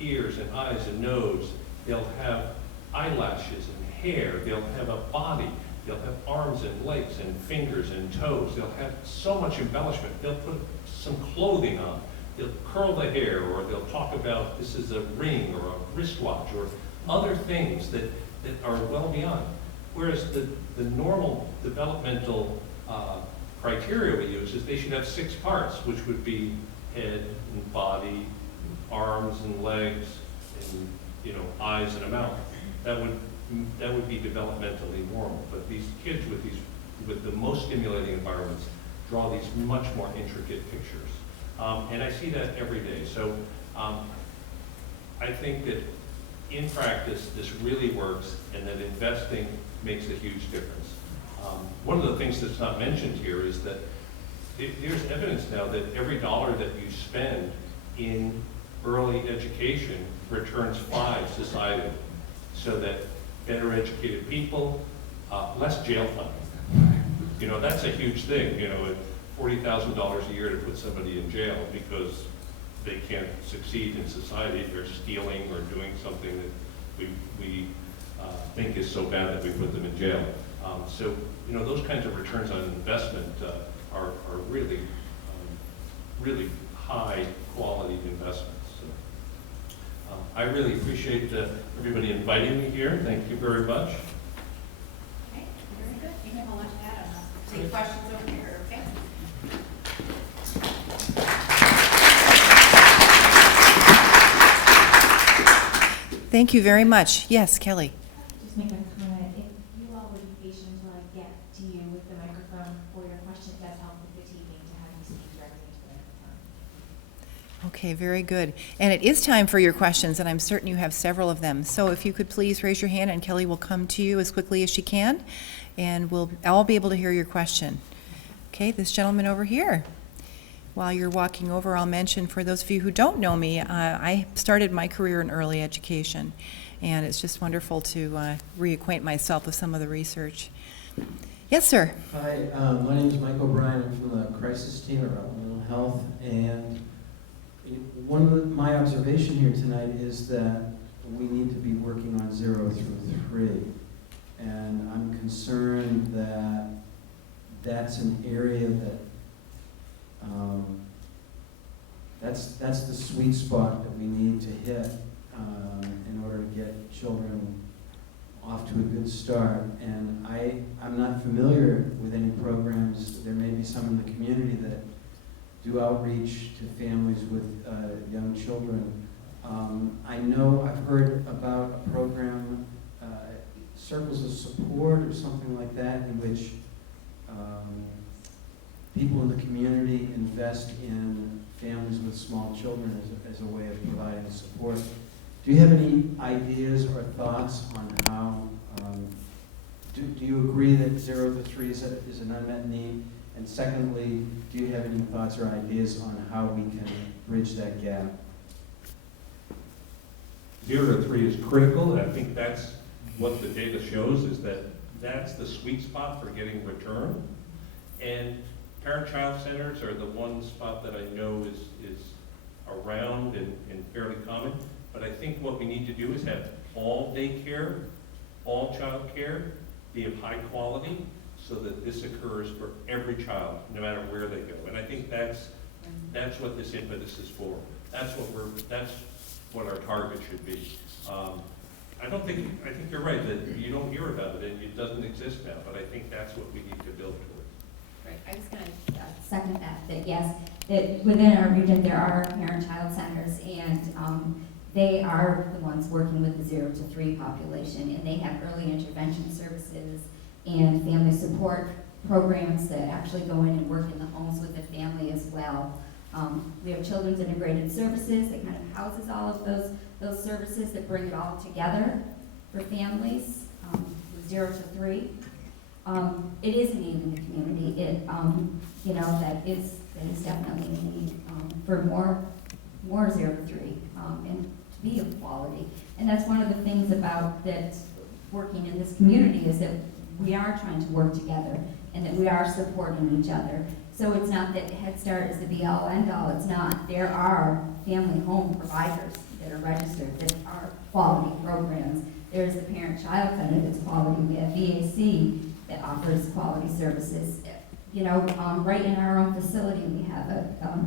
ears and eyes and nose. They'll have eyelashes and hair. They'll have a body. They'll have arms and legs and fingers and toes. They'll have so much embellishment. They'll put some clothing on. They'll curl the hair, or they'll talk about this is a ring or a wristwatch or other things that are well beyond. Whereas the normal developmental criteria we use is they should have 6 parts, which would be head and body, arms and legs, and eyes and a mouth. That would be developmentally normal. But these kids with the most stimulating environments draw these much more intricate pictures. And I see that every day. So I think that in practice, this really works, and that investing makes a huge difference. One of the things that's not mentioned here is that there's evidence now that every dollar that you spend in early education returns 5 societally, so that better educated people, less jail time. That's a huge thing, $40,000 a year to put somebody in jail because they can't succeed in society. They're stealing or doing something that we think is so bad that we put them in jail. So those kinds of returns on investment are really, really high quality investments. So, I really appreciate everybody inviting me here. Thank you very much. Okay, very good. Thank you so much, Adam. Take questions over here, okay? Thank you very much. Yes, Kelly. Just make a comment. If you all would be patient until I get to you with the microphone for your question, it does help with the taping to have you speak directly into the microphone. Okay, very good. And it is time for your questions, and I'm certain you have several of them. So if you could please raise your hand, and Kelly will come to you as quickly as she can, and we'll all be able to hear your question. Okay, this gentleman over here. While you're walking over, I'll mention, for those of you who don't know me, I started my career in early education, and it's just wonderful to reacquaint myself with some of the research. Yes, sir. Hi, my name is Mike O'Brien. I'm from the crisis team at Rutland Mental Health, and my observation here tonight is that we need to be working on 0 through 3, and I'm concerned that that's an area that that's the sweet spot that we need to hit in order to get children off to a good start. And I'm not familiar with any programs. There may be some in the community that do outreach to families with young children. I know I've heard about a program, Circles of Support or something like that, in which people in the community invest in families with small children as a way of providing support. Do you have any ideas or thoughts on how Do you agree that 0 to 3 is an unmet need? And secondly, do you have any thoughts or ideas on how we can bridge that gap? 0 to 3 is critical, and I think that's what the data shows, is that that's the sweet spot for getting return. And parent-child centers are the one spot that I know is around and fairly common. But I think what we need to do is have all daycare, all childcare be of high quality so that this occurs for every child, no matter where they go. And I think that's what this impetus is for. That's what our target should be. I think you're right that you don't hear about it and it doesn't exist now, but I think that's what we need to build towards. Right, I was going to second that yes, that within our region there are parent-child centers, and they are the ones working with the 0 to 3 population, and they have early intervention services and family support programs that actually go in and work in the homes with the family as well. We have children's integrated services that kind of houses all of those services that bring it all together for families, 0 to 3. It is a need in the community. That is definitely a need for more 0 to 3 and to be of quality. And that's one of the things about that working in this community is that we are trying to work together and that we are supporting each other. So it's not that Head Start is the be-all, end-all. It's not. There are family home providers that are registered that are quality programs. There's the Parent-Child Center that's quality. We have VAC that offers quality services. Right in our own facility, we have a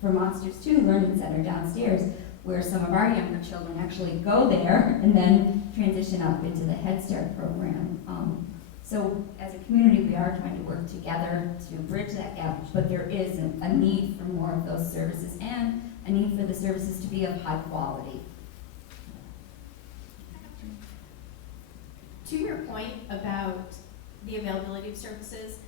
For Monsters 2 Learning Center downstairs, where some of our younger children actually go there and then transition up into the Head Start program. So as a community, we are trying to work together to bridge that gap, but there is a need for more of those services and a need for the services to be of high quality. To your point about the availability of services,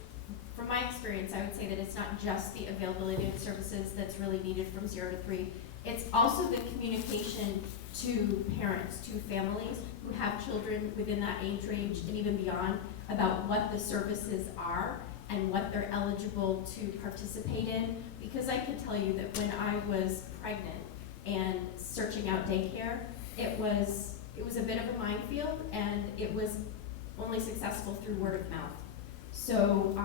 from my experience, I would say that it's not just the availability of services that's really needed from 0 to 3. It's also the communication to parents, to families who have children within that age range and even beyond about what the services are and what they're eligible to participate in. Because I can tell you that when I was pregnant and searching out daycare, it was a bit of a minefield, and it was only successful through word of mouth. So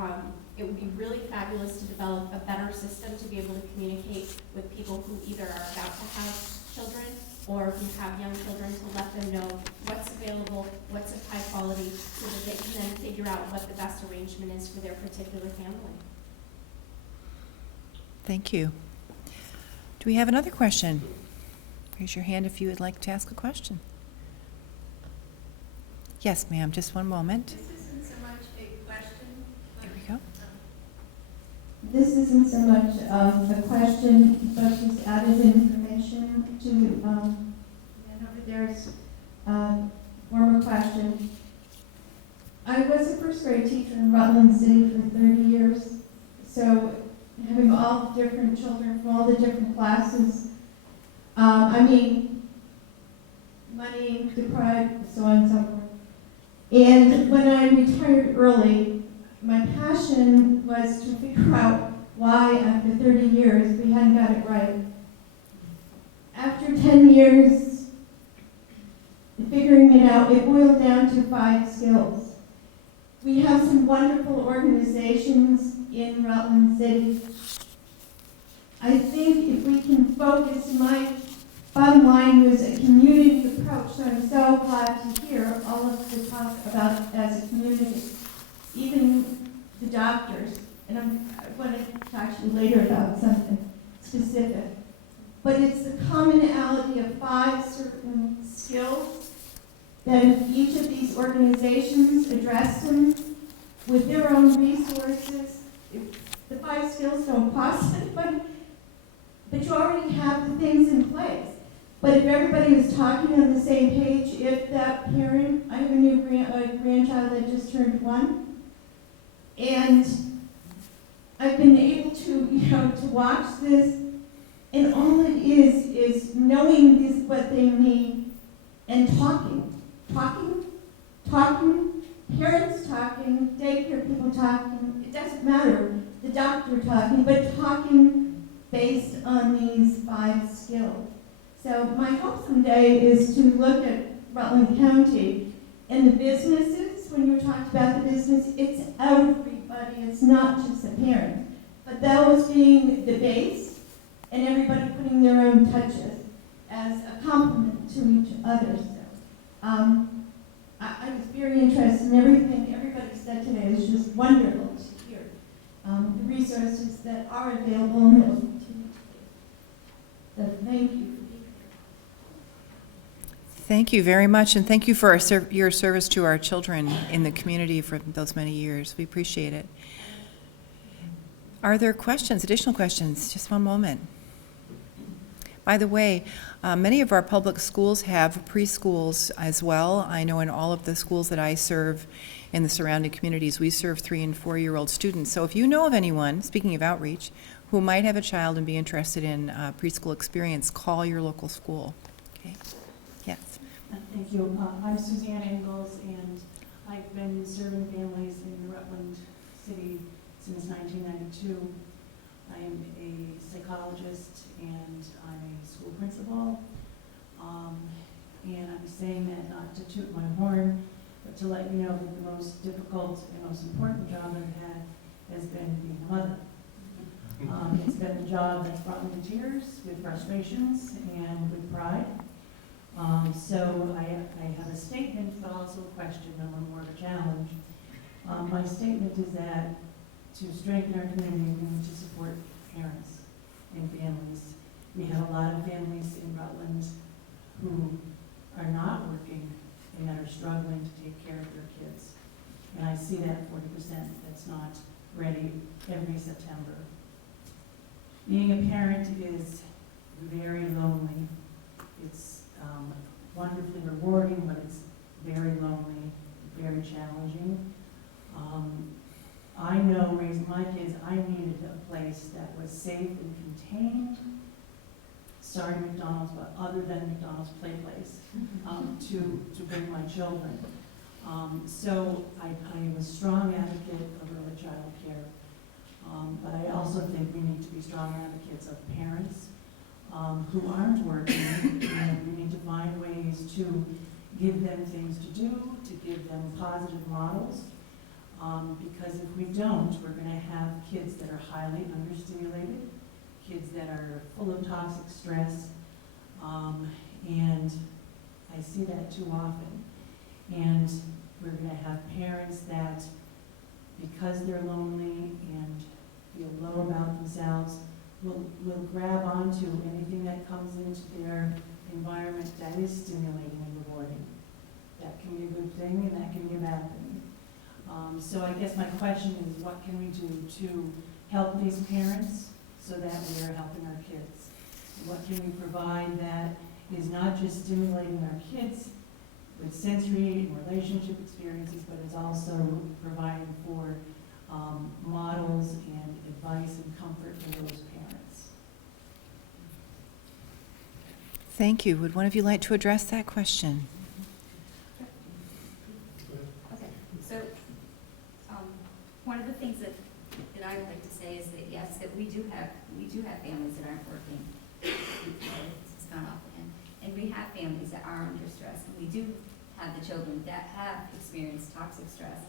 it would be really fabulous to develop a better system to be able to communicate with people who either are about to have children or who have young children, to let them know what's available, what's of high quality, so that they can then figure out what the best arrangement is for their particular family. Thank you. Do we have another question? Raise your hand if you would like to ask a question. Yes, ma'am, just one moment. This isn't so much a question. There we go. This isn't so much a question, but just added information to, and over there's former question. I was a first grade teacher in Rutland City for 30 years, so having all different children from all the different classes, money deprived, so on and so forth. And when I retired early, my passion was to figure out why, after 30 years, we hadn't got it right. After 10 years figuring it out, it boiled down to 5 skills. We have some wonderful organizations in Rutland City. I think if we can focus, my bottom line was a community approach, so I'm so glad to hear all of the talk about it as a community. Even the doctors, and I want to talk to you later about something specific. But it's the commonality of 5 certain skills that if each of these organizations address them with their own resources, the 5 skills don't cost anybody, but you already have the things in place. But if everybody was talking on the same page, if that parent, I have a new grandchild that just turned 1, and I've been able to, to watch this, and all it is knowing what they need and talking talking, parents talking, daycare people talking, it doesn't matter, the doctor talking, but talking based on these 5 skills. So my hope someday is to look at Rutland County and the businesses, when you talked about the business, it's everybody, it's not just the parents. But those being the base and everybody putting their own touches as a complement to each other. So, I was very interested in everything everybody said today. It was just wonderful to hear the resources that are available and that will continue to be. So thank you. Thank you very much, and thank you for your service to our children in the community for those many years. We appreciate it. Are there questions, additional questions? Just one moment. By the way, many of our public schools have preschools as well. I know in all of the schools that I serve in the surrounding communities, we serve 3- and 4-year-old students. So if you know of anyone, speaking of outreach, who might have a child and be interested in preschool experience, call your local school. Okay. Yes. Thank you. I'm Suzanne Ingalls, and I've been serving families in Rutland City since 1992. I am a psychologist and I'm a school principal. And I'm saying that not to toot my horn, but to let you know that the most difficult and most important job I've had has been being a mother. It's been a job that's brought me to tears, with frustrations and with pride. So I have a statement, but also a question, and one more of a challenge. My statement is that to strengthen our community, we need to support parents and families. We have a lot of families in Rutland who are not working and that are struggling to take care of their kids. And I see that 40% that's not ready every September. Being a parent is very lonely. It's wonderfully rewarding, but it's very lonely, very challenging. I know raising my kids, I needed a place that was safe and contained. Sorry, McDonald's, but other than McDonald's play place, to bring my children. So I am a strong advocate of early child care, but I also think we need to be strong advocates of parents who aren't working, and we need to find ways to give them things to do, to give them positive models, because if we don't, we're going to have kids that are highly understimulated, kids that are full of toxic stress, and I see that too often. And we're going to have parents that, because they're lonely and feel low about themselves, will grab onto anything that comes into their environment that is stimulating and rewarding. That can be a good thing and that can be a bad thing. So I guess my question is, what can we do to help these parents so that we are helping our kids? What can we provide that is not just stimulating our kids with sensory and relationship experiences, but is also providing for models and advice and comfort for those parents? Thank you. Would one of you like to address that question? Okay, so one of the things that I would like to say is that yes, that we do have families that aren't working. It's gone up, and we have families that are under stress, and we do have the children that have experienced toxic stress.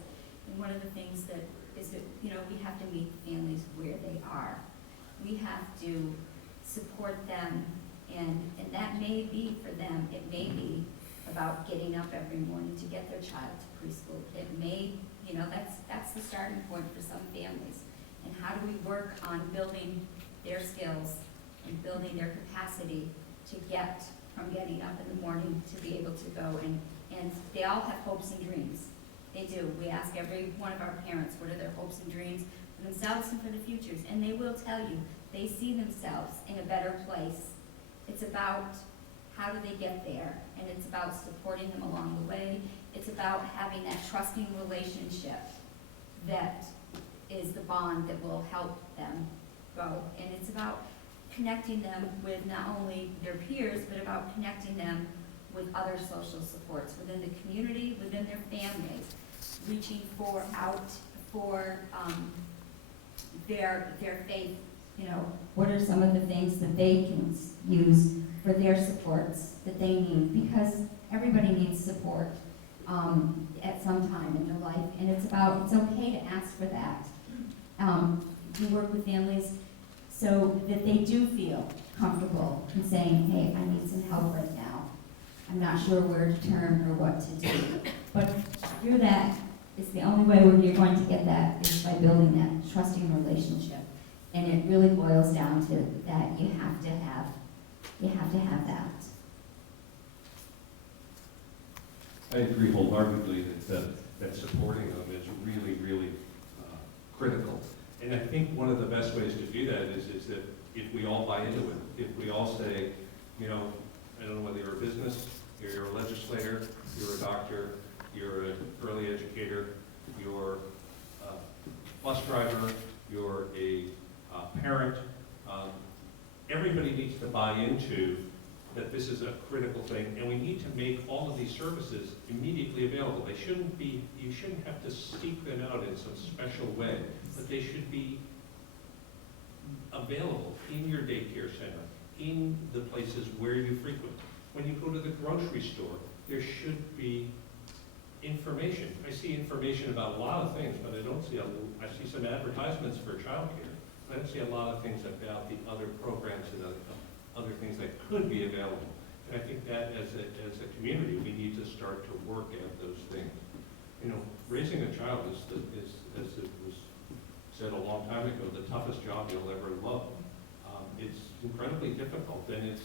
And one of the things that is that, you know, we have to meet families where they are. We have to support them, and that may be for them, it may be about getting up every morning to get their child to preschool. It may, you know, that's the starting point for some families. And how do we work on building their skills and building their capacity to get from getting up in the morning to be able to go, and they all have hopes and dreams. They do. We ask every one of our parents, what are their hopes and dreams for themselves and for the futures, and they will tell you they see themselves in a better place. It's about how do they get there, and it's about supporting them along the way. It's about having that trusting relationship that is the bond that will help them grow, and it's about connecting them with not only their peers, but about connecting them with other social supports within the community, within their families, reaching out for their faith. You know, what are some of the things that they can use for their supports that they need? Because everybody needs support at some time in their life, and it's okay to ask for that. We work with families so that they do feel comfortable in saying, hey, I need some help right now. I'm not sure where to turn or what to do. But through that, it's the only way you're going to get that is by building that trusting relationship. And it really boils down to that you have to have that. I agree wholeheartedly that supporting them is really, really critical. And I think one of the best ways to do that is that if we all buy into it, if we all say, you know, I don't know whether you're a business, you're a legislator, you're a doctor, you're an early educator, you're a bus driver, you're a parent, everybody needs to buy into that this is a critical thing, and we need to make all of these services immediately available. They shouldn't be, you shouldn't have to seek them out in some special way, but they should be available in your daycare center, in the places where you frequent. When you go to the grocery store, there should be information. I see information about a lot of things, but I see some advertisements for childcare. I don't see a lot of things about the other programs and other things that could be available. And I think that as a community, we need to start to work at those things. You know, raising a child is as it was said a long time ago, the toughest job you'll ever love. It's incredibly difficult, and it's,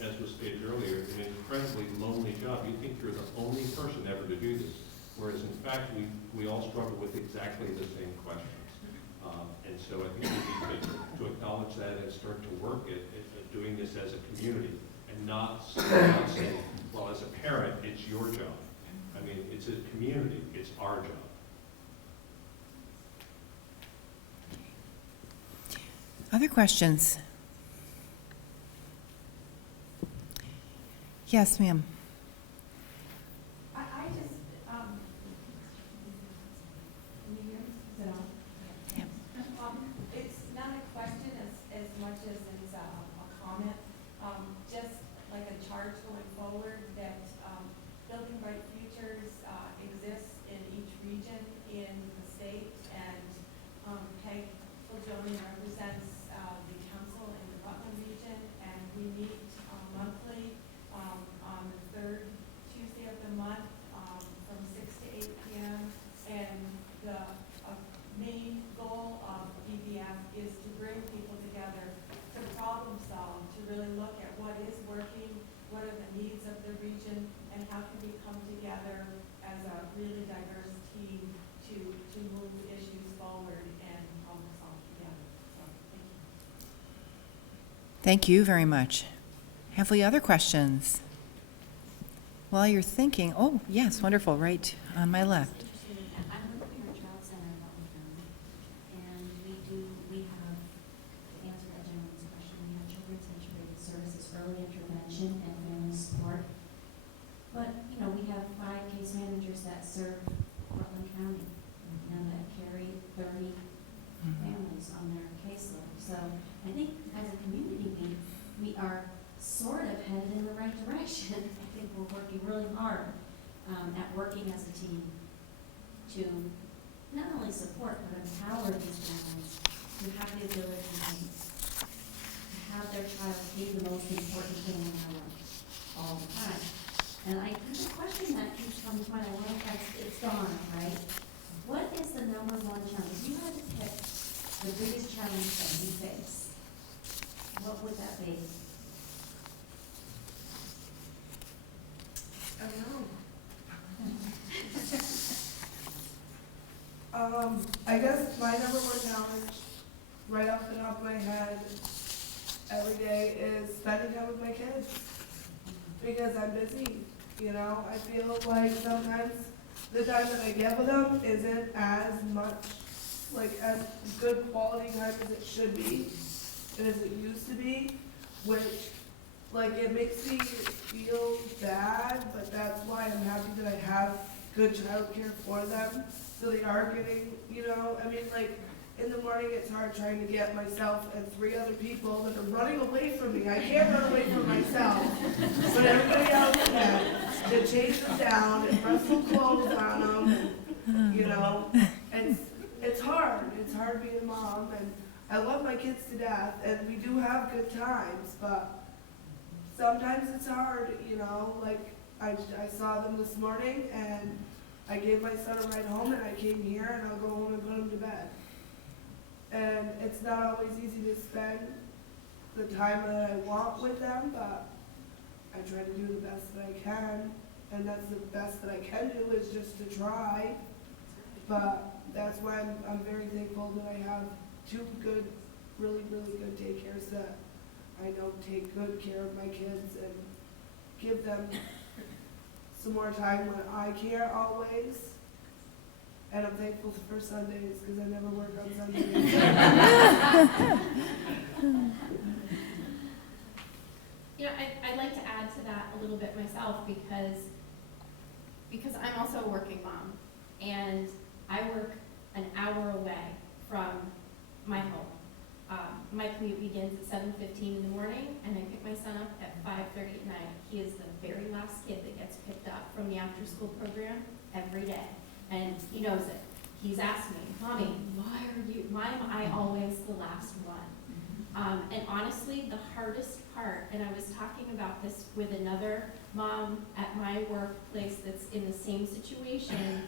as was stated earlier, an incredibly lonely job. You think you're the only person ever to do this, whereas in fact, we all struggle with exactly the same questions. And so I think we need to acknowledge that and start to work at doing this as a community, and not saying, well, as a parent, it's your job. I mean, it's a community, it's our job. Other questions? Yes, ma'am. I just, can you hear me? Is it on? It's not a question as much as it's a comment. Just like a charge going forward that Building Bright Futures exists in each region in the state, and Peg Joni represents the council in the Rutland region, and we meet monthly on the third Tuesday of the month from 6 to 8 p.m. And the main goal of BBF is to bring people together to problem solve, to really look at what is working, what are the needs of the region, and how can we come together as a really diverse team to move issues forward and problem solve together. So, thank you. Thank you very much. Have we other questions? While you're thinking, oh, yes, wonderful, right on my left. I'm with the Child Center in Rutland County, and we have, to answer that gentleman's question, we have children's integrated services, early intervention, and family support. But, you know, we have 5 case managers that serve Rutland County, and that carry 30 families on their caseload. So I think as a community, we are sort of headed in the right direction. I think we're working really hard at working as a team to not only support but empower these families to have the ability to have their child be the most important thing in their life all the time. And I think the question that keeps coming to mind, I wonder if it's Donna, right? What is the #1 challenge? If you had to pick the biggest challenge that you face, what would that be? I don't know. I guess my #1 challenge, right off the top of my head, every day is spending time with my kids. Because I'm busy, you know. I feel like sometimes the time that I get with them isn't as much, like as good quality time as it should be, and as it used to be, which Like, it makes me feel bad, but that's why I'm happy that I have good childcare for them. So they are getting, you know, I mean, like, in the morning it's hard trying to get myself and 3 other people that are running away from me. I can't run away from myself, but everybody else can. To chase them down and wrestle clothes on them, and, you know, it's hard. It's hard being a mom, and I love my kids to death, and we do have good times, but sometimes it's hard, you know, like, I saw them this morning, and I gave my son a ride home, and I came here, and I'll go home and put him to bed. And it's not always easy to spend the time that I want with them, but I try to do the best that I can, and that's the best that I can do is just to try. But that's why I'm very thankful that I have 2 good, really, really good daycares that I know take good care of my kids and give them some more time when I can't always. And I'm thankful for Sundays because I never work on Sundays. You know, I'd like to add to that a little bit myself because I'm also a working mom, and I work an hour away from my home. My commute begins at 7:15 in the morning, and I pick my son up at 5:30 at night. He is the very last kid that gets picked up from the after-school program every day, and he knows it. He's asked me, Mommy, why am I always the last one? And honestly, the hardest part, and I was talking about this with another mom at my workplace that's in the same situation.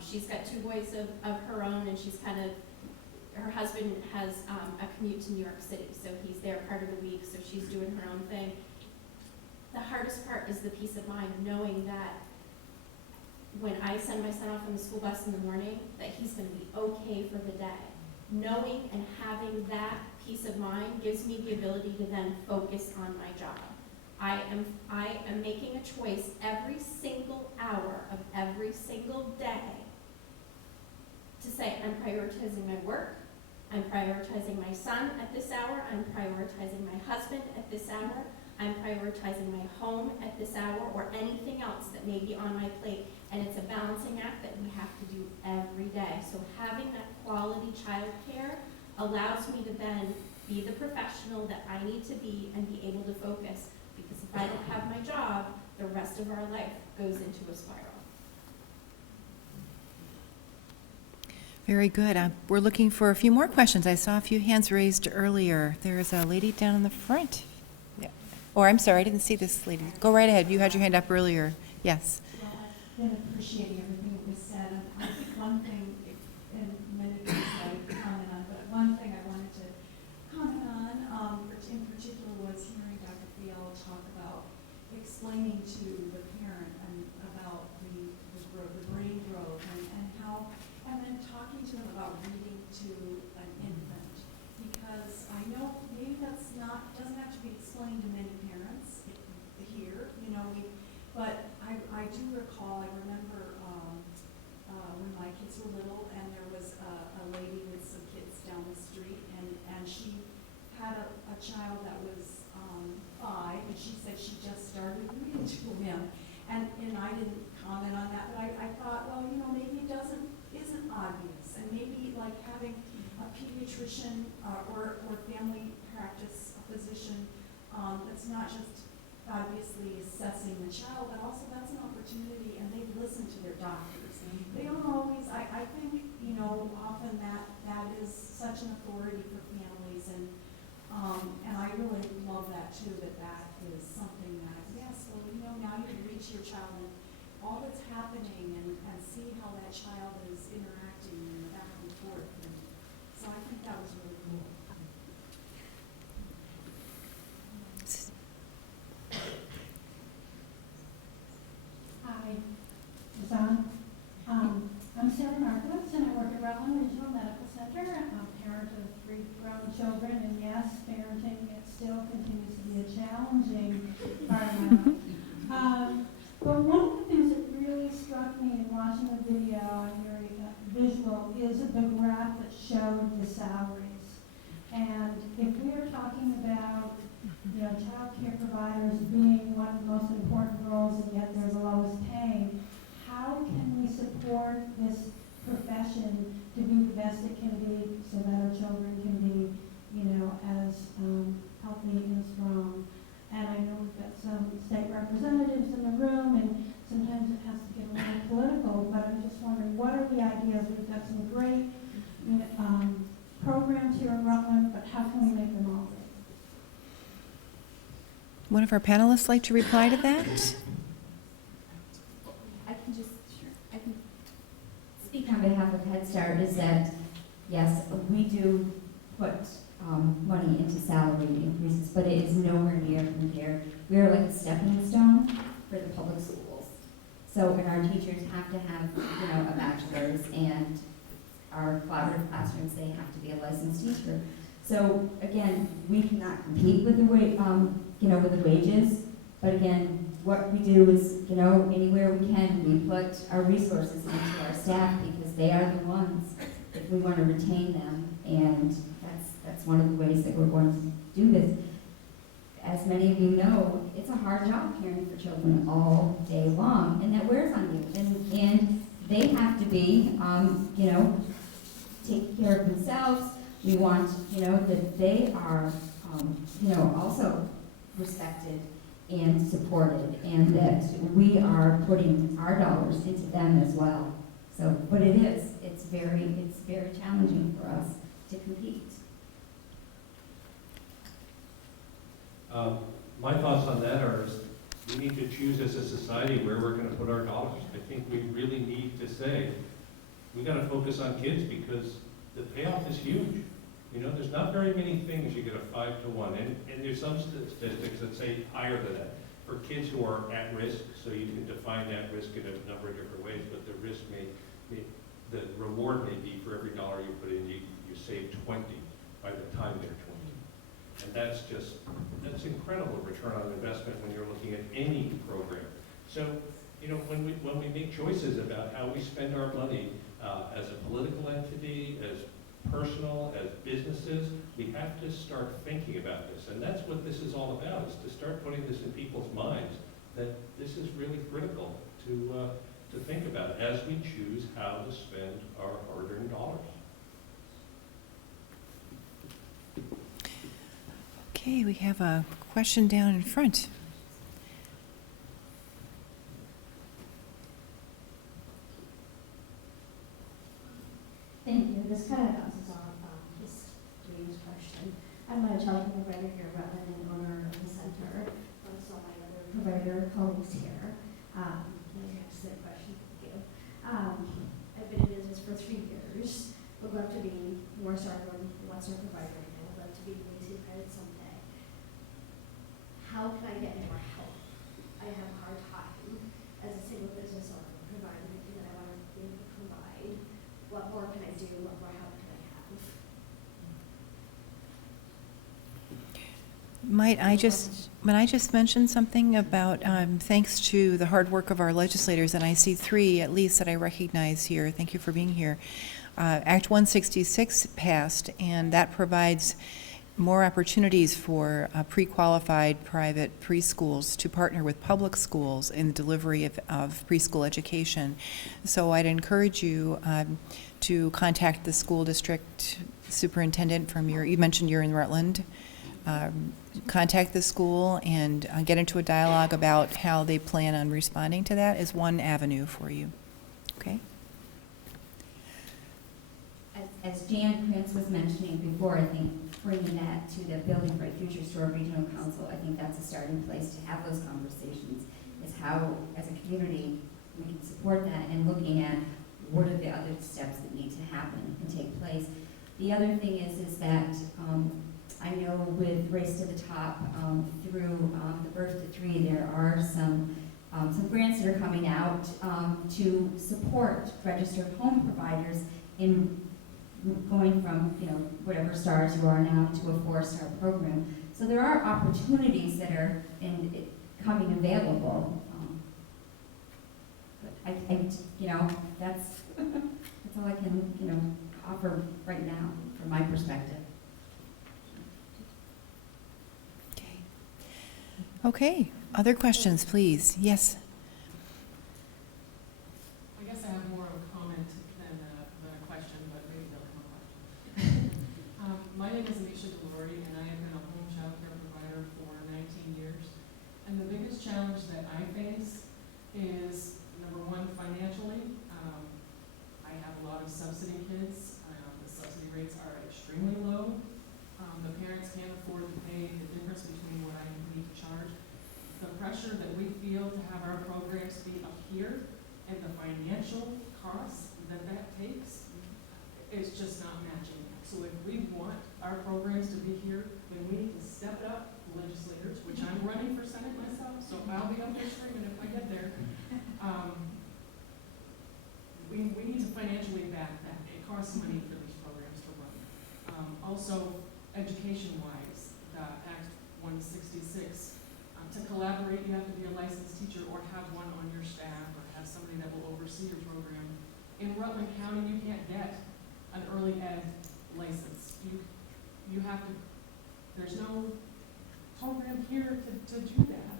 She's got 2 boys of her own, and she's her husband has a commute to New York City, so he's there part of the week, so she's doing her own thing. The hardest part is the peace of mind, knowing that when I send my son off on the school bus in the morning, that he's going to be okay for the day. Knowing and having that peace of mind gives me the ability to then focus on my job. I am making a choice every single hour of every single day to say, I'm prioritizing my work, I'm prioritizing my son at this hour, I'm prioritizing my husband at this hour, I'm prioritizing my home at this hour, or anything else that may be on my plate. And it's a balancing act that we have to do every day. So having that quality child care allows me to then be the professional that I need to be and be able to focus. Because if I don't have my job, the rest of our life goes into a spiral. Very good. We're looking for a few more questions. I saw a few hands raised earlier. There's a lady down in the front. Yeah. Or I'm sorry, I didn't see this lady. Go right ahead. You had your hand up earlier. Yes. Well, I've been appreciating everything that was said. And I think one thing, and many things I would comment on, but one thing I wanted to comment on in particular was hearing Dr. Fiala talk about explaining to the parent about the brain growth and how, and then talking to them about reading to an infant, because I know maybe doesn't have to be explained to many parents here, you know, but I do recall, I remember when my kids were little, and there was a lady with some kids down the street, and she had a child that was 5, and she said she just started reading to him, and I didn't comment on that, but I thought, well, you know, maybe it isn't obvious, and maybe like having a pediatrician or family practice physician that's not just obviously assessing the child, but also that's an opportunity, and they've listened to their doctors. They don't always, I think, you know, often that is such an authority for families, and I really love that too, that is something that, yes, well, you know, now you can reach your child and all that's happening and see how that child is interacting and back and forth, and so I think that was really cool. Hi, is on. I'm Sarah Markowitz, and I work at Rutland Regional Medical Center. I'm a parent of 3 grown children, and yes, parenting it still continues to be a challenging part of my life. But one of the things that really struck me in watching the video and hearing the visual is the graph that showed the salaries. And if we are talking about You know, child care providers being one of the most important roles, and yet they're the lowest paying. How can we support this profession to be the best it can be so that our children can be, you know, as healthy and strong? And I know we've got some state representatives in the room, and sometimes it has to get a little political, but I'm just wondering, what are the ideas? We've got some great programs here in Rutland, but how can we make them all great? One of our panelists like to reply to that? I can speak on behalf of Head Start is that, yes, we do put money into salary increases, but it is nowhere near compared. We are like a stepping stone for the public schools. So, and our teachers have to have, you know, a bachelor's, and our collaborative classrooms, they have to be a licensed teacher. So again, we cannot compete with the with the wages, but again, what we do is, you know, anywhere we can, we put our resources into our staff because they are the ones, if we want to retain them, and that's one of the ways that we're going to do this. As many of you know, it's a hard job caring for children all day long, and that wears on you, and they have to be, you know, take care of themselves. We want, you know, that they are, you know, also respected and supported, and that we are putting our dollars into them as well. So, but it's very challenging for us to compete. My thoughts on that are we need to choose as a society where we're going to put our dollars. I think we really need to say we got to focus on kids because the payoff is huge. You know, there's not very many things you get a 5-to-1, and there's some statistics that say higher than that. For kids who are at risk, so you can define that risk in a number of different ways, but the risk the reward may be for every dollar you put in, you save 20 by the time they're 20. And that's incredible return on investment when you're looking at any program. So, you know, when we make choices about how we spend our money as a political entity, as personal, as businesses, we have to start thinking about this. And that's what this is all about, is to start putting this in people's minds, that this is really critical to think about as we choose how to spend our hard-earned dollars. Okay, we have a question down in front. Thank you. This kind of bounces off just James' question. I'm a child care provider here at Rutland and owner of the center. So my other provider colleagues here. Let me answer that question. Thank you. I've been in business for 3 years. Would love to be more star than one-star provider right now. Would love to be Macy's credit someday. How can I get more help? I have a hard time as a single business owner providing everything that I want to be able to provide. What more can I do? What more help can I have? Might I just mention something about, thanks to the hard work of our legislators, and I see 3 at least that I recognize here. Thank you for being here. Act 166 passed, and that provides more opportunities for pre-qualified private preschools to partner with public schools in the delivery of preschool education. So I'd encourage you to contact the school district superintendent from you mentioned you're in Rutland. Contact the school and get into a dialogue about how they plan on responding to that as one avenue for you. Okay? As Jan Prince was mentioning before, I think bringing that to the Building Bright Futures to our regional council, I think that's a starting place to have those conversations, is how, as a community, we can support that and looking at what are the other steps that need to happen and take place. The other thing is that I know with Race to the Top, through the Birth to 3, there are some grants that are coming out to support registered home providers in going from, you know, whatever stars you are now to a 4-star program. So there are opportunities that are coming available. But I you know, that's all I can, you know, offer right now from my perspective. Okay. Okay, other questions, please? Yes. I guess I have more of a comment than a question, but maybe they'll come a question. My name is Alicia Delory, and I have been a home child care provider for 19 years. And the biggest challenge that I face is, number one, financially. I have a lot of subsidy kids. The subsidy rates are extremely low. The parents can't afford to pay the difference between what I need to charge. The pressure that we feel to have our programs be up here and the financial costs that takes is just not matching. So if we want our programs to be here, then we need to step it up, legislators, which I'm running for Senate myself, so I'll be up there screaming if I get there. We need to financially back that. It costs money for these programs to run. Also, education-wise, Act 166, to collaborate, you have to be a licensed teacher or have one on your staff or have somebody that will oversee your program. In Rutland County, you can't get an early ed license. You have to, there's no program here to do that.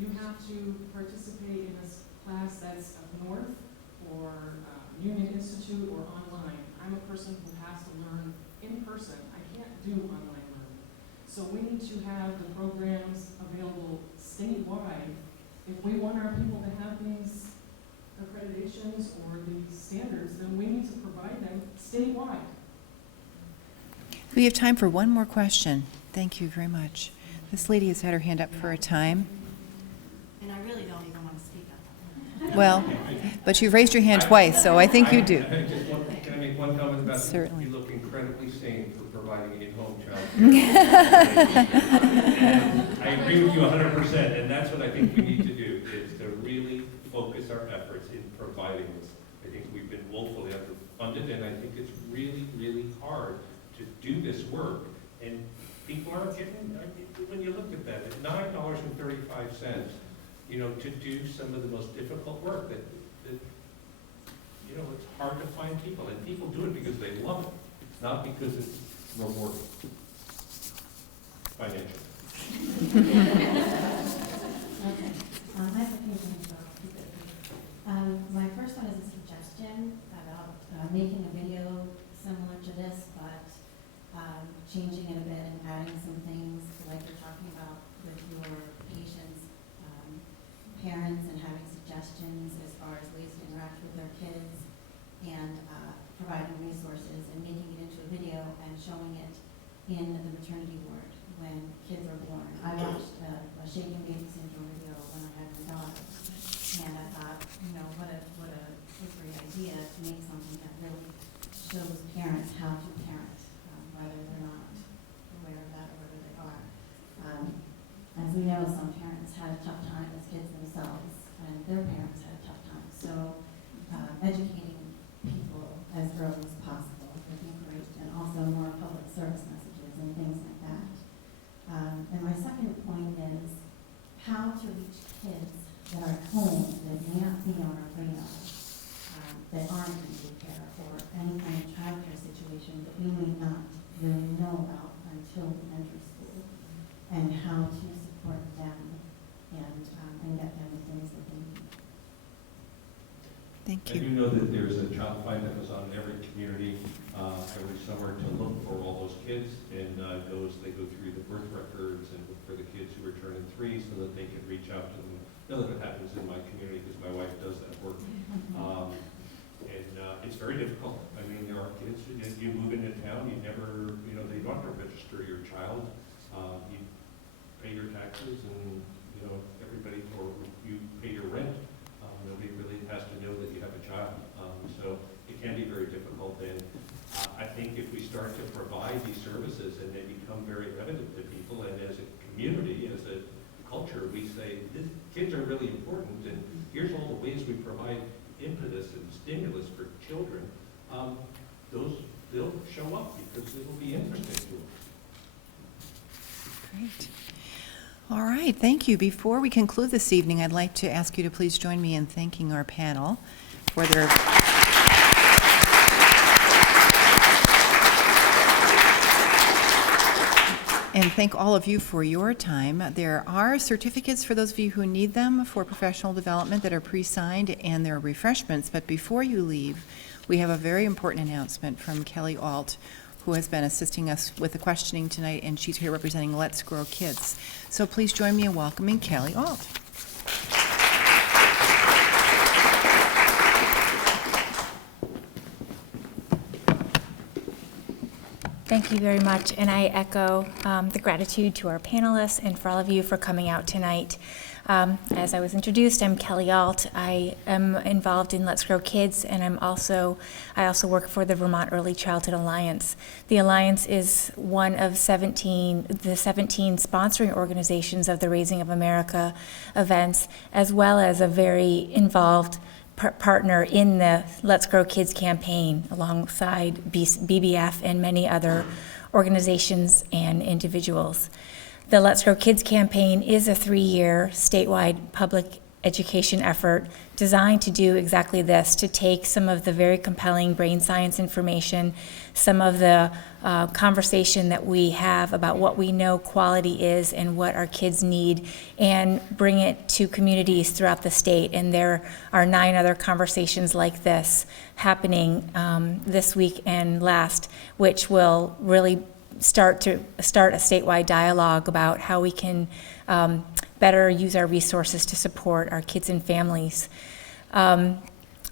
You have to participate in a class that's up north or Union Institute or online. I'm a person who has to learn in person. I can't do online learning. So we need to have the programs available statewide. If we want our people to have these accreditations or these standards, then we need to provide them statewide. We have time for one more question. Thank you very much. This lady has had her hand up for a time. And I really don't even want to speak up. Well, but you've raised your hand twice, so I think you do. Can I make one comment about Certainly. you look incredibly sane for providing in-home child care. I agree with you 100%, and that's what I think we need to do, is to really focus our efforts in providing this. I think we've been woefully underfunded, and I think it's really, really hard to do this work. And people aren't getting, when you look at that, at $9.35, you know, to do some of the most difficult work that you know, it's hard to find people, and people do it because they love it, not because it's rewarding financially. Okay. I have a few things about my first one is a suggestion about making a video similar to this, but changing it a bit and adding some things like you're talking about with your patients, parents, and having suggestions as far as ways to interact with their kids, and providing resources and making it into a video and showing it in the maternity ward when kids are born. I watched a shaken baby syndrome video when I had my daughter, and I thought, you know, what a great idea to make something that really shows parents how to parent, whether they're not aware of that or whether they are. As we know, some parents had a tough time as kids themselves, and their parents had a tough time. So educating people as early as possible would be great, and also more public service messages and things like that. And my second point is how to reach kids that are at home that may not be on our radar, that aren't in daycare or any kind of childcare situation that we may not really know about until we enter school, and how to support them and get them the things that they need. Thank I you. do know that there's a child find that goes on in every community every summer to look for all those kids, and they go through the birth records and look for the kids who are turning 3 so that they can reach out to them. None of it happens in my community because my wife does that work. It's very difficult. I mean, there are kids, you move into town, you never, you know, they don't have to register your child. You pay your taxes and, you know, everybody, or you pay your rent. Nobody really has to know that you have a child. So it can be very difficult. And I think if we start to provide these services and they become very evident to people, and as a community, as a culture, we say, kids are really important, and here's all the ways we provide impetus and stimulus for children, they'll show up because it'll be interesting to them. Great. All right, thank you. Before we conclude this evening, I'd like to ask you to please join me in thanking our panel for their and thank all of you for your time. There are certificates for those of you who need them for professional development that are pre-signed, and there are refreshments. But before you leave, we have a very important announcement from Kelly Alt, who has been assisting us with the questioning tonight, and she's here representing Let's Grow Kids. So please join me in welcoming Kelly Alt. Thank you very much, and I echo the gratitude to our panelists and for all of you for coming out tonight. As I was introduced, I'm Kelly Alt. I am involved in Let's Grow Kids, and I also work for the Vermont Early Childhood Alliance. The Alliance is one of the 17 sponsoring organizations of the Raising of America events, as well as a very involved partner in the Let's Grow Kids campaign alongside BBF and many other organizations and individuals. The Let's Grow Kids campaign is a 3-year statewide public education effort designed to do exactly this, to take some of the very compelling brain science information, some of the conversation that we have about what we know quality is and what our kids need, and bring it to communities throughout the state. And there are 9 other conversations like this happening this week and last, which will really start a statewide dialogue about how we can better use our resources to support our kids and families.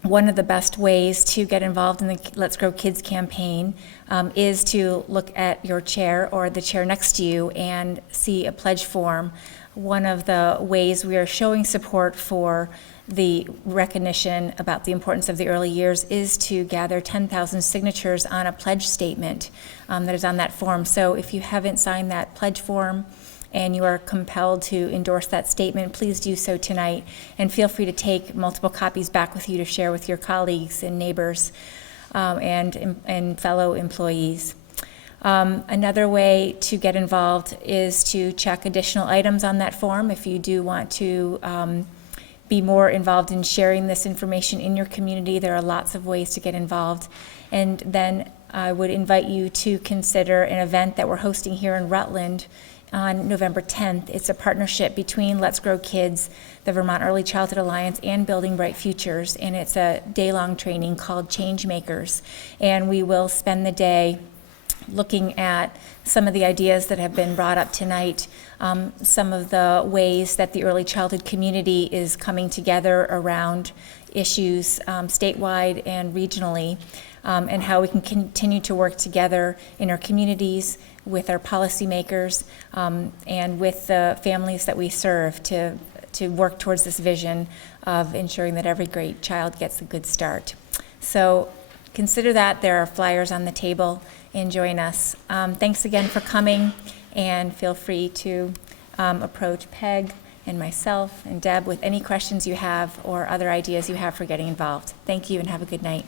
One of the best ways to get involved in the Let's Grow Kids campaign is to look at your chair or the chair next to you and see a pledge form. One of the ways we are showing support for the recognition about the importance of the early years is to gather 10,000 signatures on a pledge statement that is on that form. So if you haven't signed that pledge form and you are compelled to endorse that statement, please do so tonight, and feel free to take multiple copies back with you to share with your colleagues and neighbors and fellow employees. Another way to get involved is to check additional items on that form if you do want to be more involved in sharing this information in your community. There are lots of ways to get involved. And then I would invite you to consider an event that we're hosting here in Rutland on November 10th. It's a partnership between Let's Grow Kids, the Vermont Early Childhood Alliance, and Building Bright Futures, and it's a day-long training called Change Makers. And we will spend the day looking at some of the ideas that have been brought up tonight, some of the ways that the early childhood community is coming together around issues statewide and regionally, and how we can continue to work together in our communities with our policymakers and with the families that we serve to work towards this vision of ensuring that every great child gets a good start. So consider that. There are flyers on the table, and join us. Thanks again for coming, and feel free to approach Peg and myself and Deb with any questions you have or other ideas you have for getting involved. Thank you, and have a good night.